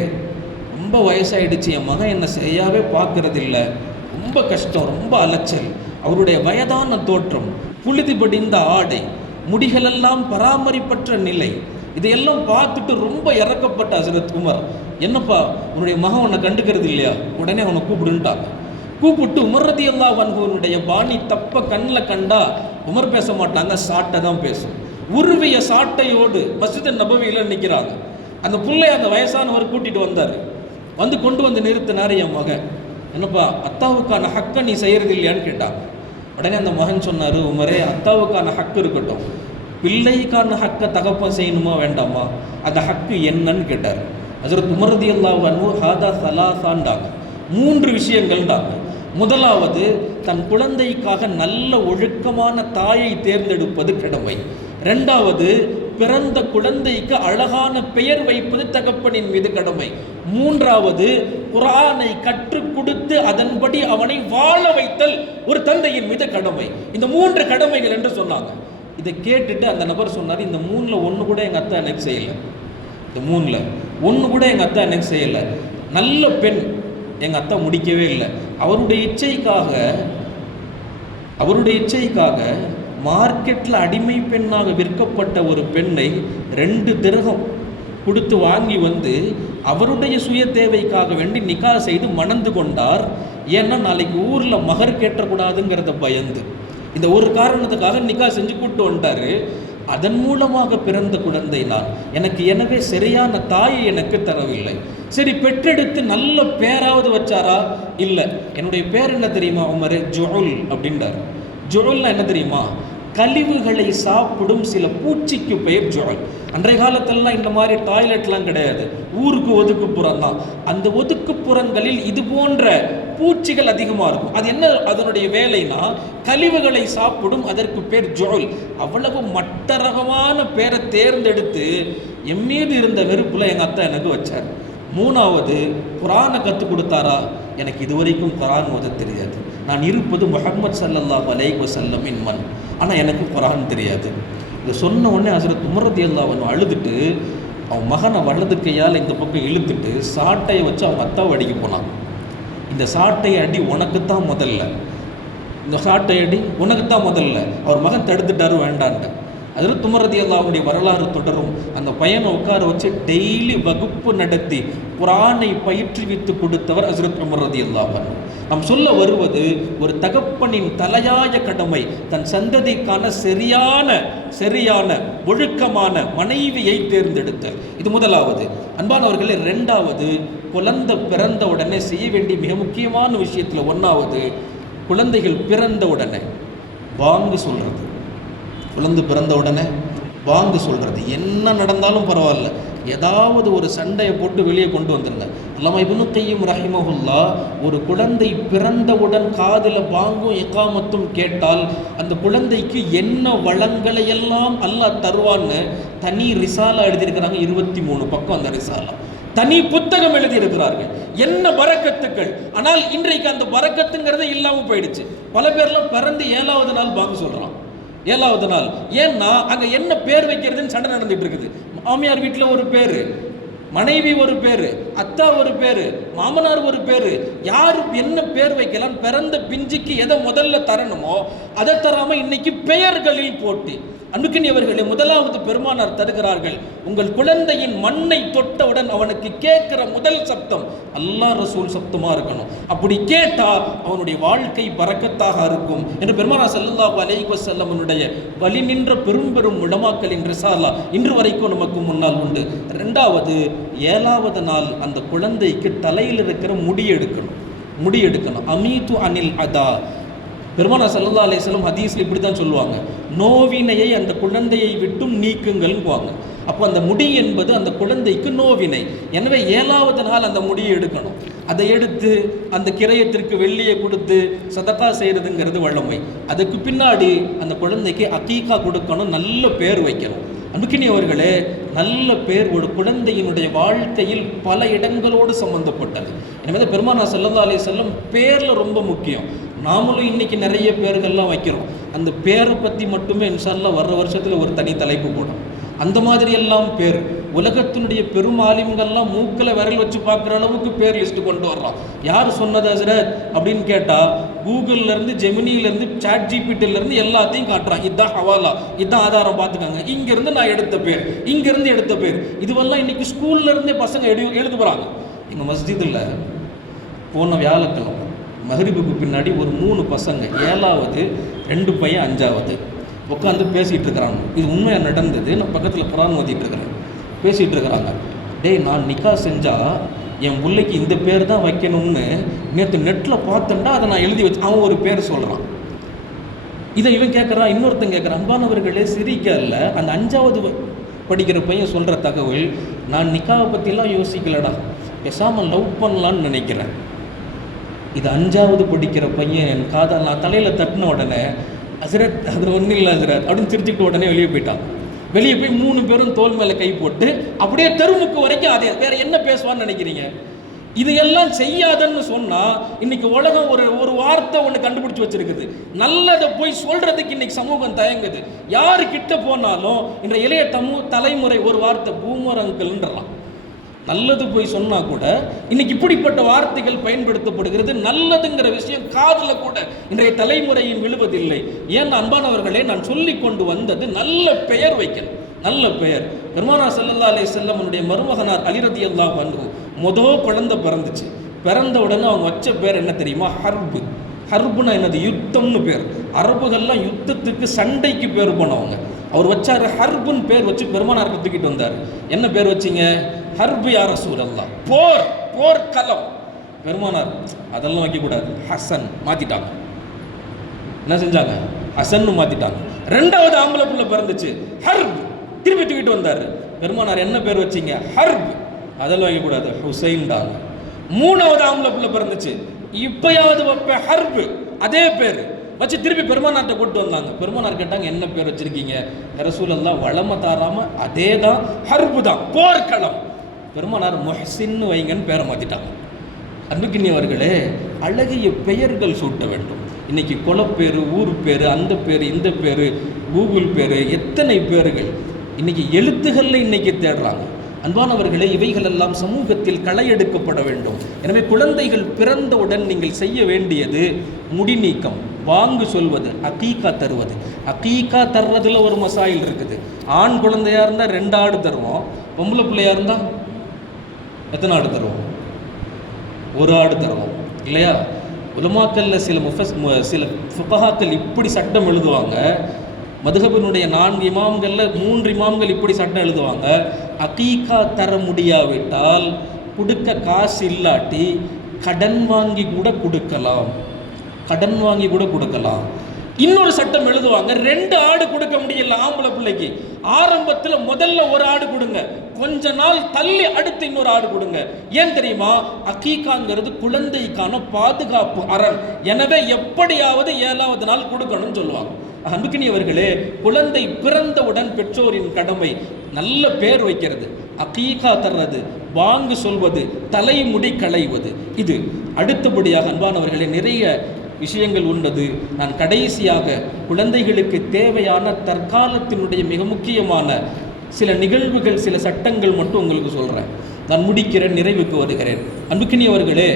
ரொம்ப வயசாயிடுச்சு, என் மகன் என்னை செய்யாவே பார்க்கறதில்ல, ரொம்ப கஷ்டம், ரொம்ப அலைச்சல். அவருடைய வயதான தோற்றம், புழுதி படிந்த ஆடை, முடிகளெல்லாம் பராமரிப்பற்ற நிலை, இதையெல்லாம் பார்த்துட்டு ரொம்ப இறக்கப்பட்ட ஹஜ்ரத் உமர், என்னப்பா உன்னுடைய மகன் உன்னை கண்டுக்கிறது இல்லையா? உடனே அவனை கூப்பிடுன்ட்டாங்க. கூப்பிட்டு உமர் ரலியல்லாஹு அன்ஹுவுடைய பாணி தப்ப கண்ணில் கண்டா உமர் பேச மாட்டாங்க, சாட்டை தான் பேசும். உருவிய சாட்டையோடு மஸ்ஜித் நபவியில் நிற்கிறாங்க. அந்த பிள்ளை அந்த வயசானவர் கூட்டிட்டு வந்தார். வந்து கொண்டு வந்து நிறுத்தினார். என் மகன், என்னப்பா அத்தாவுக்கான ஹக்கை நீ செய்யறது இல்லையான்னு கேட்டாங்க. உடனே அந்த மகன் சொன்னார், உமரே, அத்தாவுக்கான ஹக்கு இருக்கட்டும், பிள்ளைக்கான ஹக்கை தகப்பன் செய்யணுமா வேண்டாமா, அந்த ஹக்கு என்னன்னு கேட்டார். ஹஜ்ரத் உமர் ரலியல்லாஹு அன்ஹு ஹாதா ஸலாஸான்டாங்க, 3 விஷயங்கள்டாங்க. முதலாவது, தன் குழந்தைக்காக நல்ல ஒழுக்கமான தாயை தேர்ந்தெடுப்பது கடமை. 2வது, பிறந்த குழந்தைக்கு அழகான பெயர் வைப்பது தகப்பனின் மீது கடமை. 3வது, குர்ஆனை கற்றுக் கொடுத்து அதன்படி அவனை வாழ வைத்தல் ஒரு தந்தையின் மீது கடமை. இந்த 3 கடமைகள் என்று சொன்னாங்க. இதை கேட்டுட்டு அந்த நபர் சொன்னார், இந்த 3ல் ஒன்று கூட எங்கள் அத்தா எனக்கு செய்யலை, இந்த 3ல் ஒன்று கூட எங்கள் அத்தா எனக்கு செய்யலை. நல்ல பெண் எங்கள் அத்தா முடிக்கவே இல்லை. அவருடைய இச்சைக்காக மார்க்கெட்டில் அடிமை பெண்ணாக விற்கப்பட்ட ஒரு பெண்ணை 2 திரகம் கொடுத்து வாங்கி வந்து அவருடைய சுய தேவைக்காக வேண்டி நிக்கா செய்து மணந்து கொண்டார். ஏன்னா நாளைக்கு ஊரில் மகர் கேட்டக்கூடாதுங்கிறத பயந்து இந்த ஒரு காரணத்துக்காக நிக்கா செஞ்சு கூப்பிட்டு வந்துட்டாரு. அதன் மூலமாக பிறந்த குழந்தை நான். எனவே சரியான தாயை எனக்கு தரவில்லை. சரி, பெற்றெடுத்து நல்ல பேராவது வச்சாரா? இல்லை. என்னுடைய பேர் என்ன தெரியுமா உமரே? ஜுல் அப்படின்றார். ஜுல்னா என்ன தெரியுமா? கழிவுகளை சாப்பிடும் சில பூச்சிக்கு பெயர் ஜுஅல். அன்றைய காலத்திலலாம் இந்த மாதிரி டாய்லெட்லாம் கிடையாது, ஊருக்கு ஒதுக்குப்புறம் தான். அந்த ஒதுக்குப்புறங்களில் இது போன்ற பூச்சிகள் அதிகமாக இருக்கும். அது என்ன அதனுடைய வேலைனா கழிவுகளை சாப்பிடும், அதற்கு பேர் ஜுஅல். அவ்வளவு மட்டரகமான பேரை தேர்ந்தெடுத்து என் மீது இருந்த வெறுப்புல எங்கள் அத்தா எனக்கு வச்சார். மூணாவது, குரானை கற்றுக் கொடுத்தாரா? எனக்கு இதுவரைக்கும் குரான் ஓத தெரியாது. நான் இருப்பது முஹம்மது ஸல்லல்லாஹு அலைஹி வஸல்லமின் மண், ஆனால் எனக்கு குரான் தெரியாது. இதை சொன்ன உடனே ஹஸரத் உமர் ரலியல்லாஹு அன்ஹு அழுதுட்டு அவன் மகனை வலது கையால் இந்த பக்கம் இழுத்துட்டு சாட்டையை வச்சு அவங்க அத்தாவை அடிக்க போனான். இந்த சாட்டையை அடி உனக்குத்தான் முதல்ல, இந்த சாட்டை அடி உனக்குத்தான் முதல்ல. அவர் மகன் தடுத்துட்டாரு, வேண்டான்ட்டு. ஹஸரத் உமர் ரலியல்லாஹு அன்ஹுடைய வரலாறு தொடரும். அந்த பையனை உட்கார வச்சு டெய்லி வகுப்பு நடத்தி குரானை பயிற்றுவித்து கொடுத்தவர் ஹஸரத் உமர் ரலியல்லாஹு அன்ஹு. நாம் சொல்ல வருவது, ஒரு தகப்பனின் தலையாய கடமை தன் சந்ததிக்கான சரியான ஒழுக்கமான மனைவியை தேர்ந்தெடுத்தல். இது முதலாவது. அன்பானவர்களே, இரண்டாவது, குழந்தை பிறந்த உடனே செய்ய வேண்டிய மிக முக்கியமான விஷயத்தில் ஒன்றாவது, குழந்தைகள் பிறந்த உடனே வாங்கு சொல்றது. குழந்தை பிறந்த உடனே வாங்கு சொல்கிறது. என்ன நடந்தாலும் பரவாயில்ல, ஏதாவது ஒரு சண்டையை போட்டு வெளியே கொண்டு வந்துருங்க. அல்லாமா இப்னு கையிம் ரஹிமஹுல்லா, ஒரு குழந்தை பிறந்தவுடன் காதில் பாங்கும் இகாமத்தும் கேட்டால் அந்த குழந்தைக்கு என்ன வளங்களை எல்லாம் அல்லாஹ் தருவான்னு தனி ரிசாலா எழுதியிருக்கிறாங்க. 23 பக்கம் அந்த ரிசாலா, தனி புத்தகம் எழுதியிருக்கிறார்கள். என்ன பரக்கத்துக்கள்! ஆனால் இன்றைக்கு அந்த பரக்கத்துங்கிறதே இல்லாமல் போயிடுச்சு. பல பேர்லாம் பிறந்து 7வது நாள் பாங்கு சொல்கிறான். 7வது நாள். ஏன்னா அங்கே என்ன பேர் வைக்கிறதுன்னு சண்டை நடந்துட்டு இருக்குது. மாமியார் வீட்டில் ஒரு பேர், மனைவி ஒரு பேர், அத்தா ஒரு பேர், மாமனார் ஒரு பேர். யார் என்ன பேர் வைக்கலாம்? பிறந்த பிஞ்சுக்கு எதை முதல்ல தரணுமோ அதை தராம இன்னைக்கு பெயர்களில் போட்டி. அன்புக்கினியவர்களே, முதலாவது பெருமானார் தருகிறார்கள், உங்கள் குழந்தையின் மண்ணை தொட்டவுடன் அவனுக்கு கேட்கிற முதல் சப்தம் அல்லாஹ் ரசூல் சப்தமா இருக்கணும். அப்படி கேட்டா அவனுடைய வாழ்க்கை பரக்கத்தாக இருக்கும் என்று பெருமானார் ஸல்லல்லாஹு அலைஹி வஸல்லமுடைய வழி நின்ற பெரும் உலமாக்களின் ரிசாலா இன்று வரைக்கும் நமக்கு முன்னால் உண்டு. இரண்டாவது, 7வது நாள் அந்த குழந்தைக்கு தலையில் இருக்கிற முடி எடுக்கணும். அமீது அனில் அதா. பெருமானார் ஸல்லல்லாஹு அலைஹி வஸல்லம் ஹதீஸ்ல இப்படி தான் சொல்லுவாங்க, நோவினையை அந்த குழந்தையை விட்டும் நீக்குங்கள்ங்குவாங்க. அப்போ அந்த முடி என்பது அந்த குழந்தைக்கு நோவினை. எனவே 7வது நாள் அந்த முடியை எடுக்கணும். அதை எடுத்து அந்த கிரயத்திற்கு வெள்ளியை கொடுத்து சதக்கா செய்கிறதுங்கிறது வழமை. அதுக்கு பின்னாடி அந்த குழந்தைக்கு அகீகா கொடுக்கணும், நல்ல பேர் வைக்கணும். அன்புக்கினியவர்களே, நல்ல பேர் ஒரு குழந்தையினுடைய வாழ்க்கையில் பல இடங்களோடு சம்பந்தப்பட்டது. எனவே பெருமானார் ஸல்லல்லாஹு அலைஹி வஸல்லம் பேரில் ரொம்ப முக்கியம். நாமளும் இன்னைக்கு நிறைய பேர்கள்லாம் வைக்கிறோம். அந்த பேரை பற்றி மட்டுமே இன்ஷா அல்லாஹ் வர்ற வருஷத்தில் ஒரு தனி தலைப்பு போடும். அந்த மாதிரி எல்லாம் பேர் உலகத்தினுடைய பெரும் ஆலிம்கள்லாம் மூக்கில் விரல் வச்சு பார்க்குற அளவுக்கு பேர் லிஸ்ட்டு கொண்டு வர்றான். யார் சொன்னது ஹஸ்ரத் அப்படின்னு கேட்டால் கூகுள்லேருந்து, ஜெமினியிலேருந்து, சாட் ஜிபிடிலேருந்து எல்லாத்தையும் காட்டுறான். இதுதான் ஹவாலா, இதுதான் ஆதாரம், பார்த்துக்காங்க, இங்கேருந்து நான் எடுத்த பேர், இங்கேருந்து எடுத்த பேர். இதுவெல்லாம் இன்னைக்கு ஸ்கூல்லேருந்தே பசங்க எழுத போகிறாங்க. எங்கள் மஸ்ஜிதில் போன வியாழக்கிழமை மஹ்ரிபுக்கு பின்னாடி ஒரு 3 பசங்க, 7வது, 2 பையன் 5வது உட்காந்து பேசிகிட்டு இருக்கிறாங்க. இது உண்மையாக நடந்தது. நான் பக்கத்தில் குரான் ஓதிட்டு இருக்கிறேன். பேசிகிட்டு இருக்கிறாங்க, டேய் நான் நிக்கா செஞ்சால் என் பிள்ளைக்கு இந்த பேர் தான் வைக்கணும்னு நேற்று நெட்டில் பார்த்தேன்டா, அதை நான் எழுதி வச்சு. அவன் ஒரு பேர் சொல்கிறான். இதை இவன் கேட்குறான், இன்னொருத்தன் கேட்குறான். அன்பானவர்களே, சிரிக்கல. அந்த 5வது படிக்கிற பையன் சொல்கிற தகவல், நான் நிக்காவை பற்றிலாம் யோசிக்கலடா, பேசாமல் லவ் பண்ணலான்னு நினைக்கிறேன். இது 5வது படிக்கிற பையன் என் காதல் நான் தலையில் தட்டின உடனே, ஹஸ்ரத் அது ஒன்றும் இல்லை ஹஸ்ரத் அப்படின்னு சிரிச்சுட்டு உடனே வெளியே போயிட்டான். வெளியே போய் 3 பேரும் தோல் மேலே கை போட்டு அப்படியே தெருமுக்கு வரைக்கும் அதே வேற என்ன பேசுவான்னு நினைக்கிறீங்க? இதையெல்லாம் செய்யாதன்னு சொன்னால் இன்னைக்கு உலகம் ஒரு வார்த்தை ஒன்று கண்டுபிடிச்சி வச்சிருக்குது. நல்லதை போய் சொல்றதுக்கு இன்னைக்கு சமூகம் தயங்குது. யாரு கிட்ட போனாலும் இன்றைய இளைய தலைமுறை ஒரு வார்த்தை பூமர் அங்கிள்ன்றான். நல்லது போய் சொன்னால் கூட இன்னைக்கு இப்படிப்பட்ட வார்த்தைகள் பயன்படுத்தப்படுகிறது. நல்லதுங்கிற விஷயம் காதில் கூட இன்றைய தலைமுறையில் விழுவதில்லை. ஏன் அன்பானவர்களே, நான் சொல்லி கொண்டு வந்தது நல்ல பெயர் வைக்கணும். நல்ல பெயர். பெருமானார் ஸல்லல்லாஹு அலைஹி வஸல்லம் மருமகனார் அலி ரலியல்லாஹு அன்ஹு முதல் குழந்தை பிறந்துச்சு. பிறந்த உடனே அவங்க வச்ச பேர் என்ன தெரியுமா? ஹர்புனா என்னது? யுத்தம்னு பேர். அரபுகள்லாம் யுத்தத்துக்கு சண்டைக்கு பேர் போனவங்க. அவர் வச்சாரு ஹர்புன்னு பேர் வச்சு பெருமானார் தூக்கிட்டு வந்தார். என்ன பேர் வச்சிங்க? ஹர்பு யா ரசூலல்லாஹ், போர்க்களம். பெருமானார் அதெல்லாம் வைக்கக்கூடாது, ஹசன் மாற்றிட்டாங்க. என்ன செஞ்சாங்க? ஹசன்னு மாற்றிட்டாங்க. ரெண்டாவது ஆம்பளை பிள்ளை பிறந்துச்சு, ஹர்ப். திருப்பி தூக்கிட்டு வந்தாரு. பெருமானார் என்ன பேர் வச்சீங்க? ஹர்ப். அதெல்லாம் வைக்கக்கூடாது, ஹுசைன் தாங்க. மூணாவது ஆம்பளை பிள்ளை பிறந்துச்சு, இப்பயாவது வைப்ப ஹர்ப், அதே பேர் வச்சு திருப்பி பெருமானார்ட்ட கூட்டு வந்தாங்க. பெருமானார் கேட்டாங்க என்ன பேர் வச்சிருக்கீங்க? ரசூலல்லாஹ் வளமை தாராம அதே தான், ஹர்பு தான், போர்க்களம். பெருமானார் முஹ்சின்னு வைங்கன்னு பேரை மாத்திட்டாங்க. அன்புக்கினியவர்களே, அழகிய பெயர்கள் சூட்ட வேண்டும். இன்னைக்கு குலப்பேரு, ஊர் பேரு, அந்த பேரு, இந்த பேரு, கூகுள் பேரு, எத்தனை பேர்கள் இன்னைக்கு எழுத்துகள்ல இன்னைக்கு தேடுறாங்க. அன்பானவர்களே, இவைகள் எல்லாம் சமூகத்தில் களை எடுக்கப்பட வேண்டும். எனவே குழந்தைகள் பிறந்தவுடன் நீங்கள் செய்ய வேண்டியது முடி நீக்கம், வாங்கு சொல்வது, அகீகா தருவது. அகீகா தர்றதுல ஒரு மசாயில் இருக்குது. ஆண் குழந்தையா இருந்தா 2 ஆடு தருவோம், பொம்பளை பிள்ளையா இருந்தா எத்தனை ஆடு தருவோம்? 1 ஆடு தருவோம், இல்லையா? உலமாக்கல்ல சில ஃபுகஹாக்கள் இப்படி சட்டம் எழுதுவாங்க. மதுஹபினுடைய 4 இமாம்கள்ல 3 இமாம்கள் இப்படி சட்டம் எழுதுவாங்க. அகீகா தர முடியாவிட்டால், கொடுக்க காசு இல்லாட்டி கடன் வாங்கி கூட கொடுக்கலாம், கடன் வாங்கி கூட கொடுக்கலாம். இன்னொரு சட்டம் எழுதுவாங்க, 2 ஆடு கொடுக்க முடியல ஆம்பளை பிள்ளைக்கு, ஆரம்பத்தில் முதல்ல 1 ஆடு கொடுங்க, கொஞ்ச நாள் தள்ளி அடுத்து இன்னொரு ஆடு கொடுங்க. ஏன் தெரியுமா? அகீகாங்கிறது குழந்தைக்கான பாதுகாப்பு அரண். எனவே எப்படியாவது 7வது நாள் கொடுக்கணும்னு சொல்லுவாங்க. அன்புக்கினியவர்களே, குழந்தை பிறந்தவுடன் பெற்றோரின் கடமை நல்ல பேர் வைக்கிறது, அகீகா தர்றது, வாங்கு சொல்வது, தலைமுடி களைவது. இது அடுத்தபடியாக அன்பானவர்களே நிறைய விஷயங்கள் உள்ளது. நான் கடைசியாக குழந்தைகளுக்கு தேவையான தற்காலத்தினுடைய மிக முக்கியமான சில நிகழ்வுகள், சில சட்டங்கள் மட்டும் உங்களுக்கு சொல்கிறேன். நான் முடிக்கிறேன், நிறைவுக்கு வருகிறேன். அன்புக்கினியவர்களே,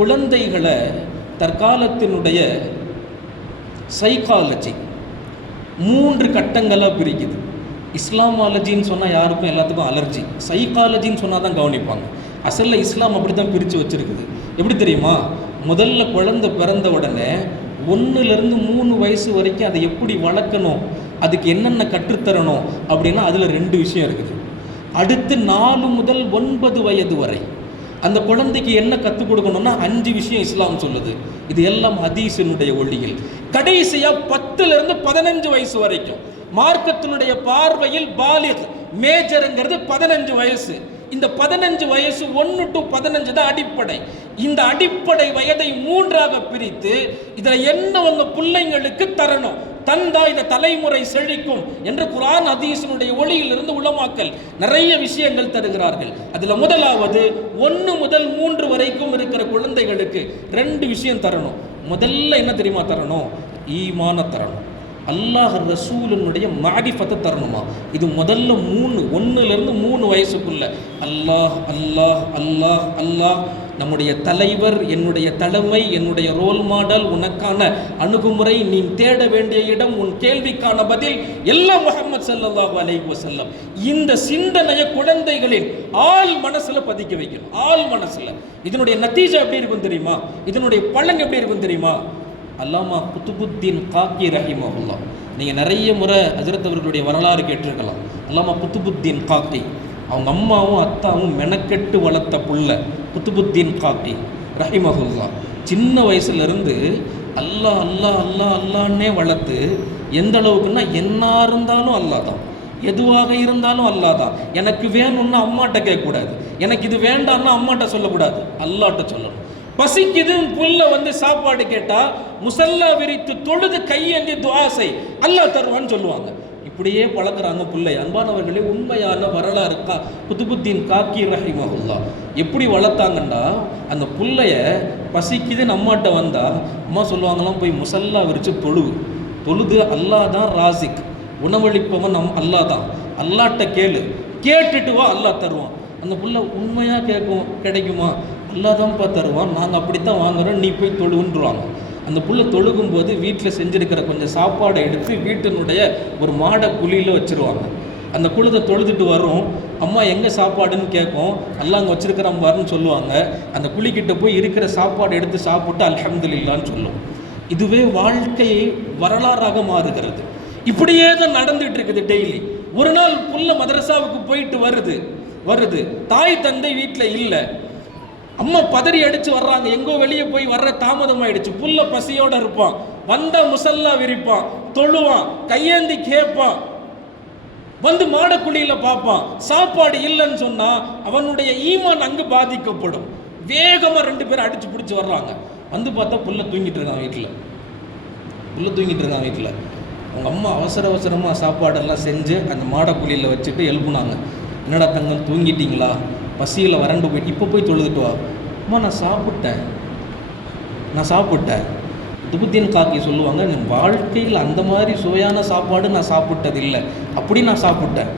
குழந்தைகளை தற்காலத்தினுடைய சைக்காலஜி 3 கட்டங்களாக பிரிக்குது. இஸ்லாமாலஜின்னு சொன்னால் யாருக்கும் எல்லாத்துக்கும் அலர்ஜி, சைக்காலஜின்னு சொன்னால் தான் கவனிப்பாங்க. அசலில் இஸ்லாம் அப்படி தான் பிரித்து வச்சுருக்குது. எப்படி தெரியுமா? முதல்ல குழந்தை பிறந்த உடனே 1லேருந்து 3 வயசு வரைக்கும் அதை எப்படி வளர்க்கணும், அதுக்கு என்னென்ன கற்றுத்தரணும் அப்படின்னா அதில் 2 விஷயம் இருக்குது. அடுத்து 4 முதல் 9 வயது வரை அந்த குழந்தைக்கு என்ன கற்றுக் கொடுக்கணும்னா 5 விஷயம் இஸ்லாம் சொல்லுது. இது எல்லாம் ஹதீஸினுடைய ஒளியில். கடைசியாக 10லேருந்து 15 வயசு வரைக்கும் மார்க்கத்தினுடைய பார்வையில் பாலிக், மேஜருங்கிறது 15 வயசு. இந்த 15 வயசு 1 to 15 தான் அடிப்படை. இந்த அடிப்படை வயதை 3ஆக பிரித்து இதில் என்ன உங்க பிள்ளைங்களுக்கு தரணும், தந்தா இந்த தலைமுறை செழிக்கும் என்று குர்ஆன் ஹதீஸினுடைய ஒளியிலிருந்து உலமாக்கல் நிறைய விஷயங்கள் தருகிறார்கள். அதில் முதலாவது 1 முதல் 3 வரைக்கும் இருக்கிற குழந்தைகளுக்கு 2 விஷயம் தரணும். முதல்ல என்ன தெரியுமா தரணும்? ஈமான தரணும், அல்லாஹ் ரசூலுடைய மாரிஃபத்தை தரணுமா. இது முதல்ல 1லேருந்து 3 வயசுக்குள்ள அல்லாஹ் அல்லாஹ் அல்லாஹ் அல்லாஹ், நம்முடைய தலைவர், என்னுடைய தலைமை, என்னுடைய ரோல் மாடல், உனக்கான அணுகுமுறை, நீ தேட வேண்டிய இடம், உன் கேள்விக்கான பதில் எல்லாம் முஹம்மது ஸல்லல்லாஹு அலைஹி வஸல்லம். இந்த சிந்தனையை குழந்தைகளின் ஆள் மனசுல பதிக்க வைக்கணும், ஆள் மனசுல. இதனுடைய நத்தீஜா எப்படி இருக்கும் தெரியுமா? இதனுடைய பலன் எப்படி இருக்கும் தெரியுமா? அல்லாமா குத்துபுத்தீன் காக்கி ரஹிமஹுல்லாஹ், நீங்கள் நிறைய முறை ஹஜ்ரத் அவர்களுடைய வரலாறு கேட்டிருக்கலாம். அல்லாமா குத்துபுத்தீன் காக்கி, அவங்க அம்மாவும் அத்தாவும் மெனக்கெட்டு வளர்த்த புள்ள குத்துபுத்தீன் காக்கி ரஹிமஹுல்லாஹ். சின்ன வயசுலேருந்து அல்லாஹ் அல்லாஹ் அல்லாஹ் அல்லான்னே வளர்த்து, எந்த அளவுக்குன்னா என்ன இருந்தாலும் அல்லாஹ் தான், எதுவாக இருந்தாலும் அல்லாஹ் தான். எனக்கு வேணும்னா அம்மாட்ட கேட்கக்கூடாது, எனக்கு இது வேண்டாம்னா அம்மாட்ட சொல்லக்கூடாது, அல்லாஹ்ட்ட சொல்லணும். பசிக்குது, புல்ல சாப்பாடு கேட்டா முசல்லா விரித்து தொழுது கையேந்தி துஆ செய், அல்லாஹ் தருவான்னு சொல்லுவாங்க. இப்படியே பழக்கிறாங்க பிள்ளை. அன்பானவர்களே, உண்மையான வரலாறு குத்துபுத்தீன் காக்கி ரஹிமஹுல்லாஹ் எப்படி வளர்த்தாங்கன்னா, அந்த பிள்ளைய பசிக்குதுன்னு அம்மாட்ட வந்தா அம்மா சொல்லுவாங்களாம், போய் முசல்லா விரித்து தொழுது அல்லாஹ் தான் ராசிக், உணவளிப்பவன் அல்லாஹ் தான், அல்லாஹ்ட்ட கேட்டுட்டு வா, அல்லாஹ் தருவான். அந்த புள்ள உண்மையாக கிடைக்குமா? அல்லாஹ் தான்ப்பா தருவான், நாங்கள் அப்படித்தான் வாங்குறோம், நீ போய் தொழுன்றுவாங்க. அந்த புள்ள தொழுகும்போது வீட்டில் செஞ்சுருக்கிற கொஞ்சம் சாப்பாடை எடுத்து வீட்டினுடைய ஒரு மாட குழியில் வச்சுருவாங்க. அந்த குழுதை தொழுதுட்டு வரும், அம்மா எங்கே சாப்பாடுன்னு கேட்கும், அல்லாஹ் அங்கே வச்சுருக்கிறான் பாருன்னு சொல்லுவாங்க. அந்த குழிக்கிட்ட போய் இருக்கிற சாப்பாடு எடுத்து சாப்பிட்டு அல்ஹம்துலில்லான்னு சொல்லும். இதுவே வாழ்க்கையை வரலாறாக மாறுகிறது. இப்படியே தான் நடந்துட்டு இருக்குது டெய்லி. ஒரு நாள் புள்ள மதரசாவுக்கு போயிட்டு வருது, தாய் தந்தை வீட்டில் இல்லை. அம்மா பதறி அடிச்சு வர்றாங்க, எங்கோ வெளியே போய் வர்ற தாமதம் ஆயிடுச்சு. புள்ள பசியோட இருப்பான், வந்த முசல்லா விரிப்பான், தொழுவான், கையேந்தி கேட்பான், வந்து மாடக்குழியில பார்ப்பான். சாப்பாடு இல்லைன்னு சொன்னா அவனுடைய ஈமான் அங்கு பாதிக்கப்படும். வேகமா 2 பேரும் அடிச்சு பிடிச்சி வர்றாங்க. வந்து பார்த்தா புள்ள தூங்கிட்டு இருக்கான் வீட்டில். அவங்க அம்மா அவசர அவசரமாக சாப்பாடெல்லாம் செஞ்சு அந்த மாடக்குழியில் வச்சுட்டு எழுப்புனாங்க. என்னடா தங்கம் தூங்கிட்டீங்களா, பசியில் வறண்டு போயிட்டு இப்போ போய் தொழுதுட்டு வா. அம்மா நான் சாப்பிட்டேன். துபுத்தீன் காக்கி சொல்லுவாங்க, வாழ்க்கையில் அந்த மாதிரி சுவையான சாப்பாடு நான் சாப்பிட்டதில்லை. அப்படி நான் சாப்பிட்டேன்.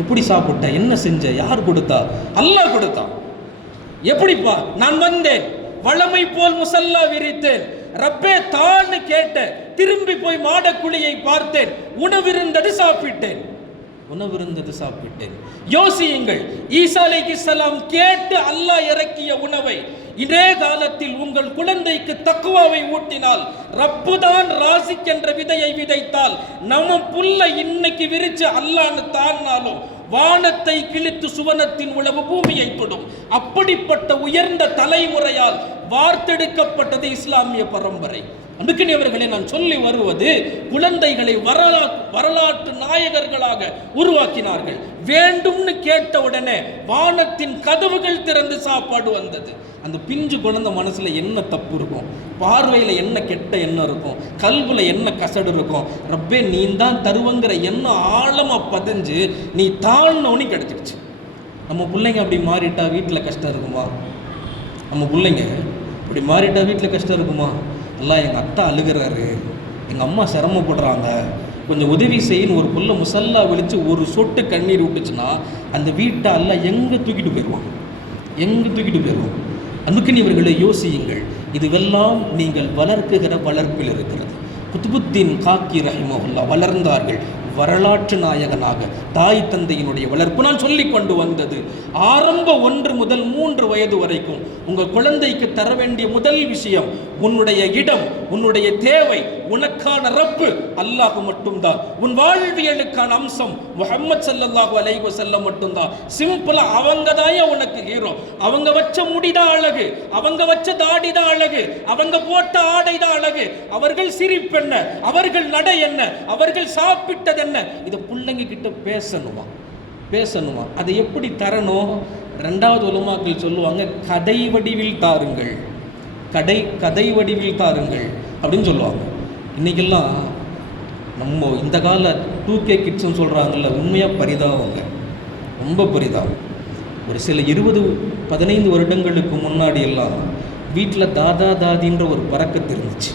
எப்படி சாப்பிட்டேன், என்ன செஞ்ச, யார் கொடுத்தா? அல்லாஹ் கொடுத்தான். எப்படிப்பா? நான் வந்தேன், வளமை போல் முசல்லா விரித்தேன், ரப்பே தான்னு கேட்டேன், திரும்பி போய் மாடக்குழியை பார்த்தேன், உணவிருந்தது சாப்பிட்டேன். யோசியுங்கள், ஈசா அலைஹிஸ்ஸலாம் கேட்டு அல்லாஹ் இறக்கிய உணவை இதே காலத்தில் உங்கள் குழந்தைக்கு தக்வாவை ஊட்டினால், ரப்பு தான் ராசிக் என்ற விதையை விதைத்தால், நம்ம புல்ல இன்னைக்கு விரிச்சு அல்லான்னு தான்னாலும் வானத்தை கிழித்து சுவனத்தின் உளவு பூமியை தொடும். அப்படிப்பட்ட உயர்ந்த தலைமுறையால் வார்த்தெடுக்கப்பட்டது இஸ்லாமிய பரம்பரை. அன்புக்குரியவர்களே, நான் சொல்லி வருவது, குழந்தைகளை வரலாற்று நாயகர்களாக உருவாக்கினார்கள். வேண்டும்னு கேட்ட உடனே வானத்தின் கதவுகள் திறந்து சாப்பாடு வந்தது. அந்த பிஞ்சு குழந்தை மனசுல என்ன தப்பு இருக்கும், பார்வையில என்ன கெட்ட எண்ணம் இருக்கும், கல்வில என்ன கசடு இருக்கும், ரப்பே நீ தான் தருவங்கிற எண்ணம் ஆழமா பதிஞ்சு நீ தாழ்னோன்னு கிடைச்சிடுச்சு. நம்ம பிள்ளைங்க அப்படி மாறிட்டா வீட்டில் கஷ்டம் இருக்குமா? எல்லாம் எங்கள் அத்தா அழுகிறாரு, எங்கள் அம்மா சிரமப்படுறாங்க, கொஞ்சம் உதவி செய்யணும் ஒரு புள்ள முசல்லா விழித்து ஒரு சொட்டு கண்ணீர் விட்டுச்சுன்னா அந்த வீட்டை எல்லாம் எங்கே தூக்கிட்டு போயிடுவான். அன்புக்குரியவர்களை யோசியுங்கள். இதுவெல்லாம் நீங்கள் வளர்க்குகிற வளர்ப்பில் இருக்கிறது. குத்புத்தீன் காக்கி ரஹிமஹுல்லாஹ் வளர்ந்தார்கள் வரலாற்று நாயகனாக. தாய் தந்தையினுடைய வளர்ப்பு நான் சொல்லி கொண்டு வந்தது. ஆரம்ப 1 முதல் 3 வயது வரைக்கும் உங்கள் குழந்தைக்கு தர வேண்டிய முதல் விஷயம், உன்னுடைய இடம், உன்னுடைய தேவை, உனக்கான ரப்பு அல்லாஹ் மட்டும்தான். உன் வாழ்வியலுக்கான அம்சம் முஹம்மது ஸல்லல்லாஹு அலைஹி வஸல்லம் மட்டும்தான். சிம்பிளா அவங்க தான் உனக்கு ஹீரோ. அவங்க வச்ச முடிதான் அழகு, அவங்க வச்ச தாடி தான் அழகு, அவங்க போட்ட ஆடை தான் அழகு, அவர்கள் சிரிப்பென்ன, அவர்கள் நடை என்ன, அவர்கள் சாப்பிட்டது என்ன, இதை பிள்ளைங்க கிட்ட பேசணுமா. அதை எப்படி தரணும்? 2வது உலமாக்கள் சொல்லுவாங்க, கதை வடிவில் தாருங்கள் அப்படின்னு சொல்லுவாங்க. இன்னைக்கெல்லாம் நம்ம இந்த கால 2K கிட்ஸ்ன்னு சொல்றாங்கல்ல, உண்மையா பரிதாபங்க, ரொம்ப பரிதாபம். ஒரு சில 20-15 வருடங்களுக்கு முன்னாடி எல்லாம் வீட்டில் தாதா தாதின்ற ஒரு பறக்கத்து இருந்துச்சு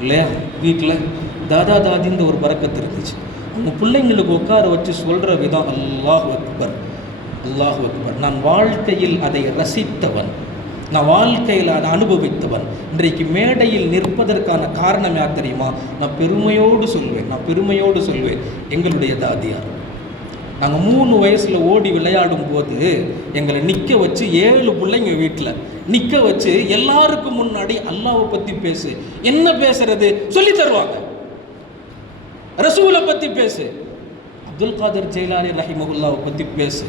இல்லையா? வீட்டில் தாதா தாதின்ற ஒரு பறக்கத்து இருந்துச்சு. அவங்க பிள்ளைங்களுக்கு உட்கார வச்சு சொல்கிற விதம் அல்லாஹ் அக்பர். நான் வாழ்க்கையில் அதை ரசித்தவன், நான் வாழ்க்கையில் அதை அனுபவித்தவன். இன்றைக்கு மேடையில் நிற்பதற்கான காரணம் யார் தெரியுமா? நான் பெருமையோடு சொல்வேன், எங்களுடைய தாதியார். நாங்கள் 3 வயசில் ஓடி விளையாடும் போது எங்களை நிற்க வச்சு 7 பிள்ளைங்க வீட்டில் நிற்க வச்சு எல்லாருக்கும் முன்னாடி அல்லாஹ்வை பற்றி பேசு. என்ன பேசுறது சொல்லி தருவாங்க. ரசூலை பற்றி பேசு, அப்துல் காதர் ஜெயிலானி ரஹிமஹுல்லாவை பற்றி பேசு.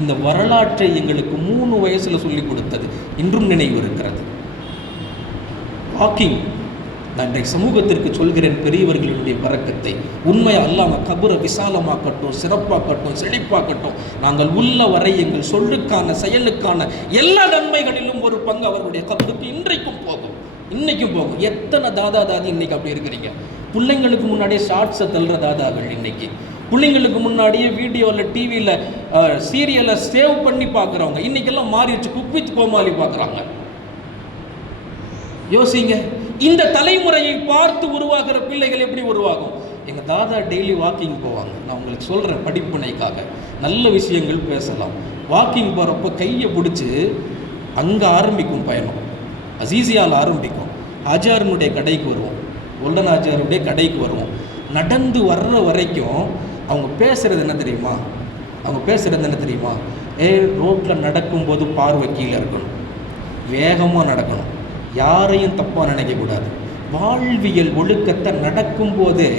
இந்த வரலாற்றை எங்களுக்கு 3 வயசில் சொல்லி கொடுத்தது இன்றும் நினைவு இருக்கிறது. வாக்கிங், நான் இன்றைக்கு சமூகத்திற்கு சொல்கிறேன் பெரியவர்களுடைய பரக்கத்தை. உண்மையை அல்லாம கபரை விசாலமாக்கட்டும், சிறப்பாக்கட்டும், செழிப்பாக்கட்டும். நாங்கள் உள்ள வரை எங்கள் சொல்லுக்கான செயலுக்கான எல்லா நன்மைகளிலும் ஒரு பங்கு அவர்களுடைய கபருக்கு இன்றைக்கும் போகும். எத்தனை தாதா தாதி இன்னைக்கு அப்படி இருக்கிறீங்க? பிள்ளைங்களுக்கு முன்னாடியே ஷார்ட்ஸை தள்ளுற தாதாகள் இன்னைக்கு. பிள்ளைங்களுக்கு முன்னாடியே வீடியோவில் டிவியில் சீரியலை சேவ் பண்ணி பார்க்குறவங்க இன்னைக்கெல்லாம் மாறிடுச்சு. குக் வித் கோமாளி பார்க்குறாங்க. யோசிங்க, இந்த தலைமுறையை பார்த்து உருவாகிற பிள்ளைகள் எப்படி உருவாகும்? எங்கள் தாதா டெய்லி வாக்கிங் போவாங்க. நான் உங்களுக்கு சொல்கிறேன், படிப்புனைக்காக நல்ல விஷயங்கள் பேசலாம். வாக்கிங் போகிறப்போ கையை பிடிச்சி அங்கே ஆரம்பிக்கும் பயணம், அசீசியால் ஆரம்பிக்கும். ஆச்சாரனுடைய கடைக்கு வருவோம், கோல்டன் ஆச்சாரனுடைய கடைக்கு வருவோம். நடந்து வர்ற வரைக்கும் அவங்க பேசுகிறது என்ன தெரியுமா? ரோட்டில் நடக்கும்போது பார்வை கீழே இருக்கணும், வேகமாக நடக்கணும், யாரையும் தப்பாக நினைக்கக்கூடாது. வாழ்வியல் ஒழுக்கத்தை நடக்கும்போதே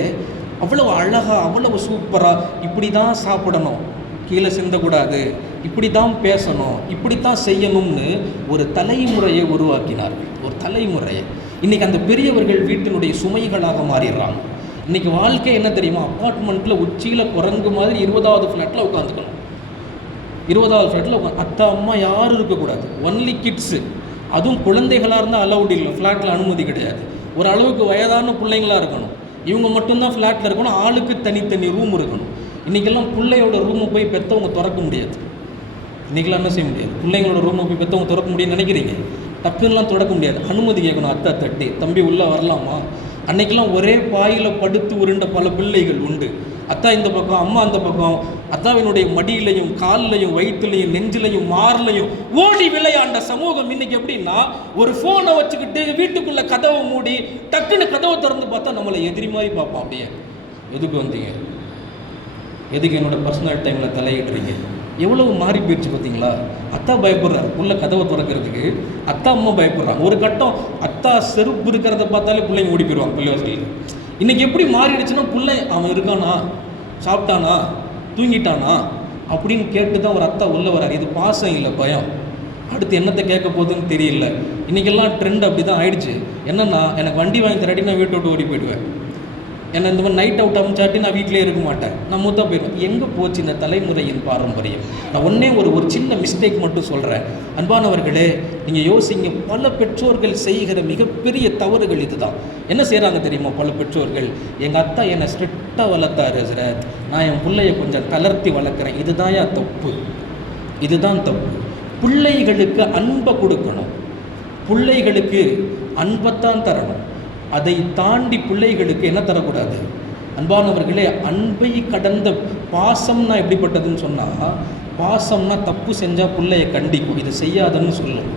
அவ்வளவு அழகாக, அவ்வளவு சூப்பராக, இப்படி தான் சாப்பிடணும், கீழே சிந்தக்கூடாது, இப்படி தான் பேசணும், இப்படி தான் செய்யணும்னு ஒரு தலைமுறையை உருவாக்கினார்கள். ஒரு தலைமுறையை இன்றைக்கி அந்த பெரியவர்கள் வீட்டினுடைய சுமைகளாக மாறிடுறாங்க. இன்றைக்கி வாழ்க்கை என்ன தெரியுமா, அப்பார்ட்மெண்ட்டில் உச்சியில் குரங்கு மாதிரி 20வது ஃப்ளாட்டில் உட்காந்துக்கணும். 20வது ஃப்ளாட்டில் உட்காந்து அத்தா அம்மா யாரும் இருக்கக்கூடாது, ஒன்லி கிட்ஸு. அதுவும் குழந்தைகளாக இருந்தால் அலௌட் இல்லை, ஃப்ளாட்டில் அனுமதி கிடையாது. ஒரு அளவுக்கு வயதான பிள்ளைங்களாக இருக்கணும், இவங்க மட்டும்தான் ஃப்ளாட்டில் இருக்கணும். ஆளுக்கு தனித்தனி ரூம் இருக்கணும். இன்றைக்கெல்லாம் பிள்ளையோட ரூமை போய் பெற்றவங்க திறக்க முடியாது. இன்றைக்கெல்லாம் என்ன செய்ய முடியாது, பிள்ளைங்களோட ரூமை போய் பெற்றவங்க திறக்க முடியும்னு நினைக்கிறீங்க? டக்குன்னெலாம் திறக்க முடியாது, அனுமதி கேட்கணும். அத்தா தட்டி, தம்பி உள்ளே வரலாமா? அன்னைக்கெல்லாம் ஒரே பாயில் படுத்து உருண்ட பல பிள்ளைகள் உண்டு. அத்தா இந்த பக்கம், அம்மா அந்த பக்கம். அத்தாவினுடைய மடியிலையும் காலிலையும் வயிற்றுலையும் நெஞ்சிலையும் மார்லையும் ஓடி விளையாண்ட சமூகம் இன்னைக்கு எப்படின்னா, ஒரு ஃபோனை வச்சுக்கிட்டு வீட்டுக்குள்ளே கதவை மூடி டக்குன்னு கதவை திறந்து பார்த்தா நம்மளை எதிரி மாதிரி பார்ப்போம். அப்படியே எதுக்கு வந்தீங்க, எதுக்கு என்னோட பர்சனல் டைமில் தலையிடுறீங்க? எவ்வளவு மாறி போயிடுச்சு பார்த்தீங்களா? அத்தா பயப்படுறாரு உள்ள கதவை திறக்கிறதுக்கு, அத்தா அம்மா பயப்படுறாங்க. ஒரு கட்டம் அத்தா செருப்பு இருக்கிறத பார்த்தாலே பிள்ளைங்க ஓடி போயிடுவாங்க பிள்ளை வசதியில். இன்றைக்கி எப்படி மாறிடுச்சுன்னா, பிள்ளை அவன் இருக்கானா, சாப்பிட்டானா, தூங்கிட்டானா அப்படின்னு கேட்டு தான் ஒரு அத்தா உள்ளே வராரு. இது பாசம் இல்லை, பயம். அடுத்து என்னத்தை கேட்க போகுதுன்னு தெரியல. இன்றைக்கெல்லாம் ட்ரெண்ட் அப்படி தான் ஆயிடுச்சு. என்னென்னா, எனக்கு வண்டி வாங்கி தராட்டி நான் வீட்டை விட்டு ஓடி போயிடுவேன். என்னை இந்த மாதிரி நைட் அவுட் அமைச்சாட்டி நான் வீட்டிலே இருக்க மாட்டேன், நான் மூத்தா போயிடுவேன். எங்கே போச்சு இந்த தலைமுறையின் பாரம்பரியம்? நான் ஒன்றே ஒரு சின்ன மிஸ்டேக் மட்டும் சொல்கிறேன். அன்பானவர்களே, நீங்கள் யோசிங்க, பல பெற்றோர்கள் செய்கிற மிகப்பெரிய தவறுகள் இதுதான். என்ன செய்கிறாங்க தெரியுமா? பல பெற்றோர்கள், எங்கள் அத்தா என்னை ஸ்ட்ரிக்டாக வளர்த்தாரு ஹஸ்ரத், நான் என் பிள்ளைய கொஞ்சம் தளர்த்தி வளர்க்குறேன், இதுதான் தப்பு, இதுதான் தப்பு. பிள்ளைகளுக்கு அன்பை கொடுக்கணும், பிள்ளைகளுக்கு அன்பைத்தான் தரணும். அதை தாண்டி பிள்ளைகளுக்கு என்ன தரக்கூடாது? அன்பானவர்களே, அன்பை கடந்த பாசம்னா எப்படிப்பட்டதுன்னு சொன்னால், பாசம்னா தப்பு செஞ்சால் பிள்ளைய கண்டிக்கும், இதை செய்யாதன்னு சொல்லும்,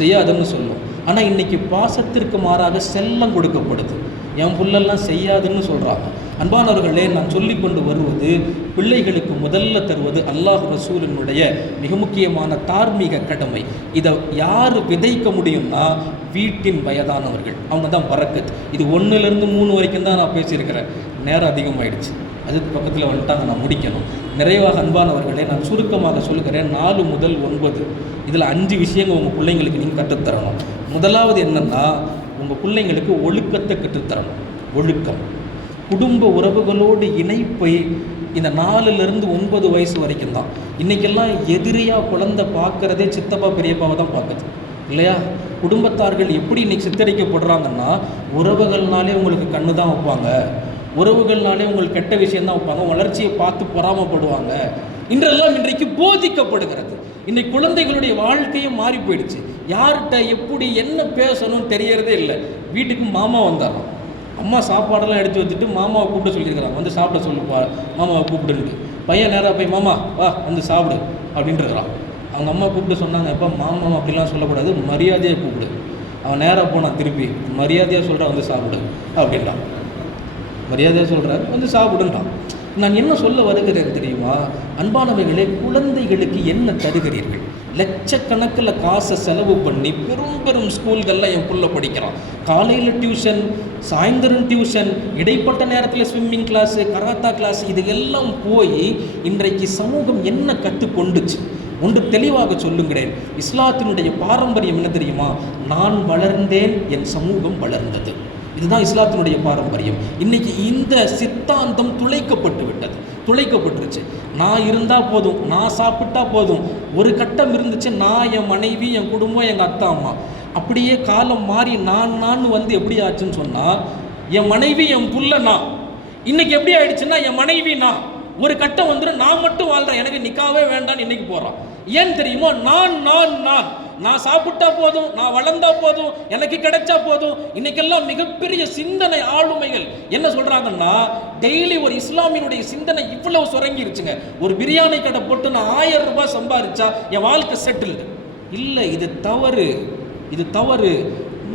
செய்யாதன்னு சொல்லும். ஆனால் இன்றைக்கி பாசத்திற்கு மாறாக செல்லம் கொடுக்கப்படுது. என் புள்ளெல்லாம் செய்யாதுன்னு சொல்கிறாங்க. அன்பானவர்களே, நான் சொல்லிக்கொண்டு வருவது, பிள்ளைகளுக்கு முதல்ல தருவது அல்லாஹ் ரசூலினுடைய மிக முக்கியமான தார்மீக கடமை. இதை யார் விதைக்க முடியும்னா, வீட்டின் வயதானவர்கள். அவங்க தான் பரக்கத். இது 1லேருந்து 3 வரைக்கும் தான் நான் பேசியிருக்கிறேன், நேரம் அதிகமாகிடுச்சு, அதுக்கு பக்கத்தில் வந்துட்டாங்க, நான் முடிக்கணும். நிறைவாக அன்பானவர்களே, நான் சுருக்கமாக சொல்லுகிறேன். 4 முதல் 9 இதில் 5 விஷயங்கள் உங்கள் பிள்ளைங்களுக்கு நீங்கள் கற்றுத்தரணும். முதலாவது என்னென்னா, உங்கள் பிள்ளைங்களுக்கு ஒழுக்கத்தை கற்றுத்தரணும். ஒழுக்கம், குடும்ப உறவுகளோடு இணைப்பை இந்த 4லேருந்து 9 வயசு வரைக்கும் தான். இன்றைக்கெல்லாம் எதிரியாக குழந்தை பார்க்குறதே சித்தப்பா பெரியப்பாவை தான் பார்க்குது இல்லையா? குடும்பத்தார்கள் எப்படி இன்றைக்கி சித்தரிக்கப்படுறாங்கன்னா, உறவுகள்னாலே உங்களுக்கு கண்ணு தான் வைப்பாங்க, உறவுகள்னாலே உங்களுக்கு கெட்ட விஷயந்தான் வைப்பாங்க, வளர்ச்சியை பார்த்து பொறாமப்படுவாங்க. இன்றெல்லாம் இன்றைக்கு போதிக்கப்படுகிறது. இன்றைக்கு குழந்தைகளுடைய வாழ்க்கையும் மாறி போயிடுச்சு. யார்கிட்ட எப்படி என்ன பேசணும்னு தெரியறதே இல்லை. வீட்டுக்கு மாமா வந்தாராம், அம்மா சாப்பாடெல்லாம் எடுத்து வச்சுட்டு மாமாவை கூப்பிட சொல்லியிருக்கிறாங்க, வந்து சாப்பிட சொல்லுப்பா, மாமாவை கூப்பிடுன்ட்டு. பையன் நேராக போய் மாமா வா வந்து சாப்பிடு அப்படின்ட்டுருக்கிறான். அவங்க அம்மா கூப்பிட்டு சொன்னாங்க, எப்போ மாமா அப்படிலாம் சொல்லக்கூடாது, மரியாதையாக கூப்பிடு. அவன் நேராக போனான், திருப்பி மரியாதையாக சொல்கிறான், வந்து சாப்பிடு அப்படின்றான். மரியாதையாக சொல்கிறார், வந்து சாப்பிடுன்றான். நான் என்ன சொல்ல வருகிறேன் தெரியுமா? அன்பானவைகளே, குழந்தைகளுக்கு என்ன தருகிறீர்கள்? லட்சக்கணக்கில் காசை செலவு பண்ணி பெரும் பெரும் ஸ்கூல்களில் என் புள்ள படிக்கிறான். காலையில் டியூஷன், சாயந்தரம் டியூஷன், இடைப்பட்ட நேரத்தில் ஸ்விம்மிங் கிளாஸு, கராத்தா கிளாஸ், இது எல்லாம் போய் இன்றைக்கு சமூகம் என்ன கற்றுக்கொண்டுச்சு? ஒன்று தெளிவாக சொல்லுகிறேன், இஸ்லாத்தினுடைய பாரம்பரியம் என்ன தெரியுமா? நான் வளர்ந்தேன், என் சமூகம் வளர்ந்தது. இதுதான் இஸ்லாத்தினுடைய பாரம்பரியம். இன்னைக்கு இந்த சித்தாந்தம் துளைக்கப்பட்டுருச்சு. நான் இருந்தால் போதும், நான் சாப்பிட்டா போதும். ஒரு கட்டம் இருந்துச்சு, நான், என் மனைவி, என் குடும்பம், எங்கள் அத்தா அம்மா. அப்படியே காலம் மாறி நான் வந்து எப்படி ஆச்சுன்னு சொன்னால், என் மனைவி, என் புள்ள, நான். இன்னைக்கு எப்படி ஆயிடுச்சுன்னா, என் மனைவி நான். ஒரு கட்டம் வந்துடும், நான் மட்டும் வாழ்கிறேன், எனக்கு நிக்காவே வேண்டான்னு இன்னைக்கு போகிறான். ஏன் தெரியுமா? நான் சாப்பிட்டா போதும், நான் வளர்ந்தா போதும், எனக்கு கிடைச்சா போதும். இன்னைக்கெல்லாம் மிகப்பெரிய சிந்தனை ஆளுமைகள் என்ன சொல்றாங்கன்னா, டெய்லி ஒரு இஸ்லாமியனுடைய சிந்தனை இவ்வளவு சுரங்கிருச்சுங்க. ஒரு பிரியாணி கடை போட்டு நான் 1000 ரூபாய் சம்பாதிச்சா என் வாழ்க்கை செட்டில்டு. இல்லை, இது தவறு.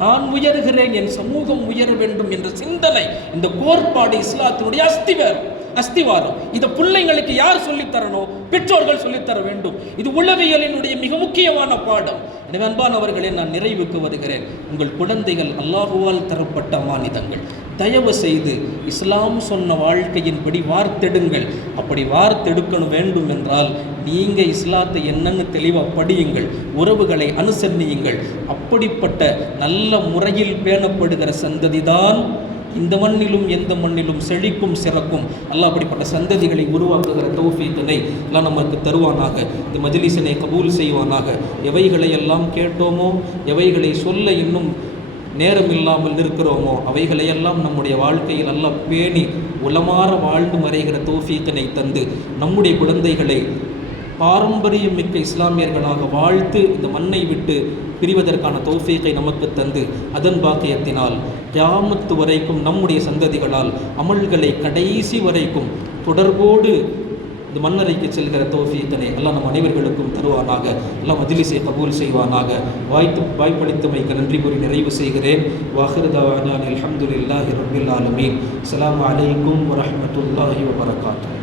நான் உயர்கிறேன், என் சமூகம் உயர வேண்டும் என்ற சிந்தனை, இந்த கோட்பாடு இஸ்லாத்தினுடைய அஸ்திவாரம். அஸ்திவாரம். இதை பிள்ளைங்களுக்கு யார் சொல்லித்தரணும்? பெற்றோர்கள் சொல்லித்தர வேண்டும். இது உளவியலினுடைய மிக முக்கியமான பாடம். எனவே அன்பானவர்களே, நான் நிறைவுக்கு வருகிறேன். உங்கள் குழந்தைகள் அல்லாஹுவால் தரப்பட்ட மானிதங்கள். தயவு செய்து இஸ்லாம் சொன்ன வாழ்க்கையின்படி வார்த்தெடுங்கள். அப்படி வார்த்தெடுக்கணும் வேண்டும் என்றால் நீங்கள் இஸ்லாத்தை என்னன்னு தெளிவாக படியுங்கள், உறவுகளை அனுசரணியுங்கள். அப்படிப்பட்ட நல்ல முறையில் பேணப்படுகிற சந்ததி தான் இந்த மண்ணிலும் எந்த மண்ணிலும் செழிக்கும் சிறக்கும். அல்லாஹ் அப்படிப்பட்ட சந்ததிகளை உருவாக்குகிற தௌஃபீக்கினை அல்லாஹ் நமக்கு தருவானாக. இந்த மஜ்லிஸினை கபூல் செய்வானாக. எவைகளை எல்லாம் கேட்டோமோ, எவைகளை சொல்ல இன்னும் நேரம் இல்லாமல் இருக்கிறோமோ, அவைகளையெல்லாம் நம்முடைய வாழ்க்கையில் அல்லாஹ் பேணி உளமாற வாழ்ந்து மறைகிற தௌஃபீக்கினை தந்து நம்முடைய குழந்தைகளை பாரம்பரியம் மிக்க இஸ்லாமியர்களாக வாழ்த்து இந்த மண்ணை விட்டு பிரிவதற்கான தௌஃபீக்கை நமக்கு தந்து அதன் பாக்கியத்தினால் கியாமத்து வரைக்கும் நம்முடைய சந்ததிகளால் அமல்களை கடைசி வரைக்கும் தொடர்போடு இந்த மண்ணறைக்கு செல்கிற தௌஃபீக்கினை அல்லாஹ் நம் அனைவர்களுக்கும் தருவானாக. அல்லாஹ் மஜ்லிஸை கபூல் செய்வானாக. வாய்ப்பளித்தமைக்கு நன்றி கூறி நிறைவு செய்கிறேன். வாஹிரு தஅவானா அல்ஹம்துலில்லாஹி ரப்பில் ஆலமீன். அஸ்ஸலாமு அலைக்கும் வரஹ்மத்துல்லாஹி வபரகாத்துஹு.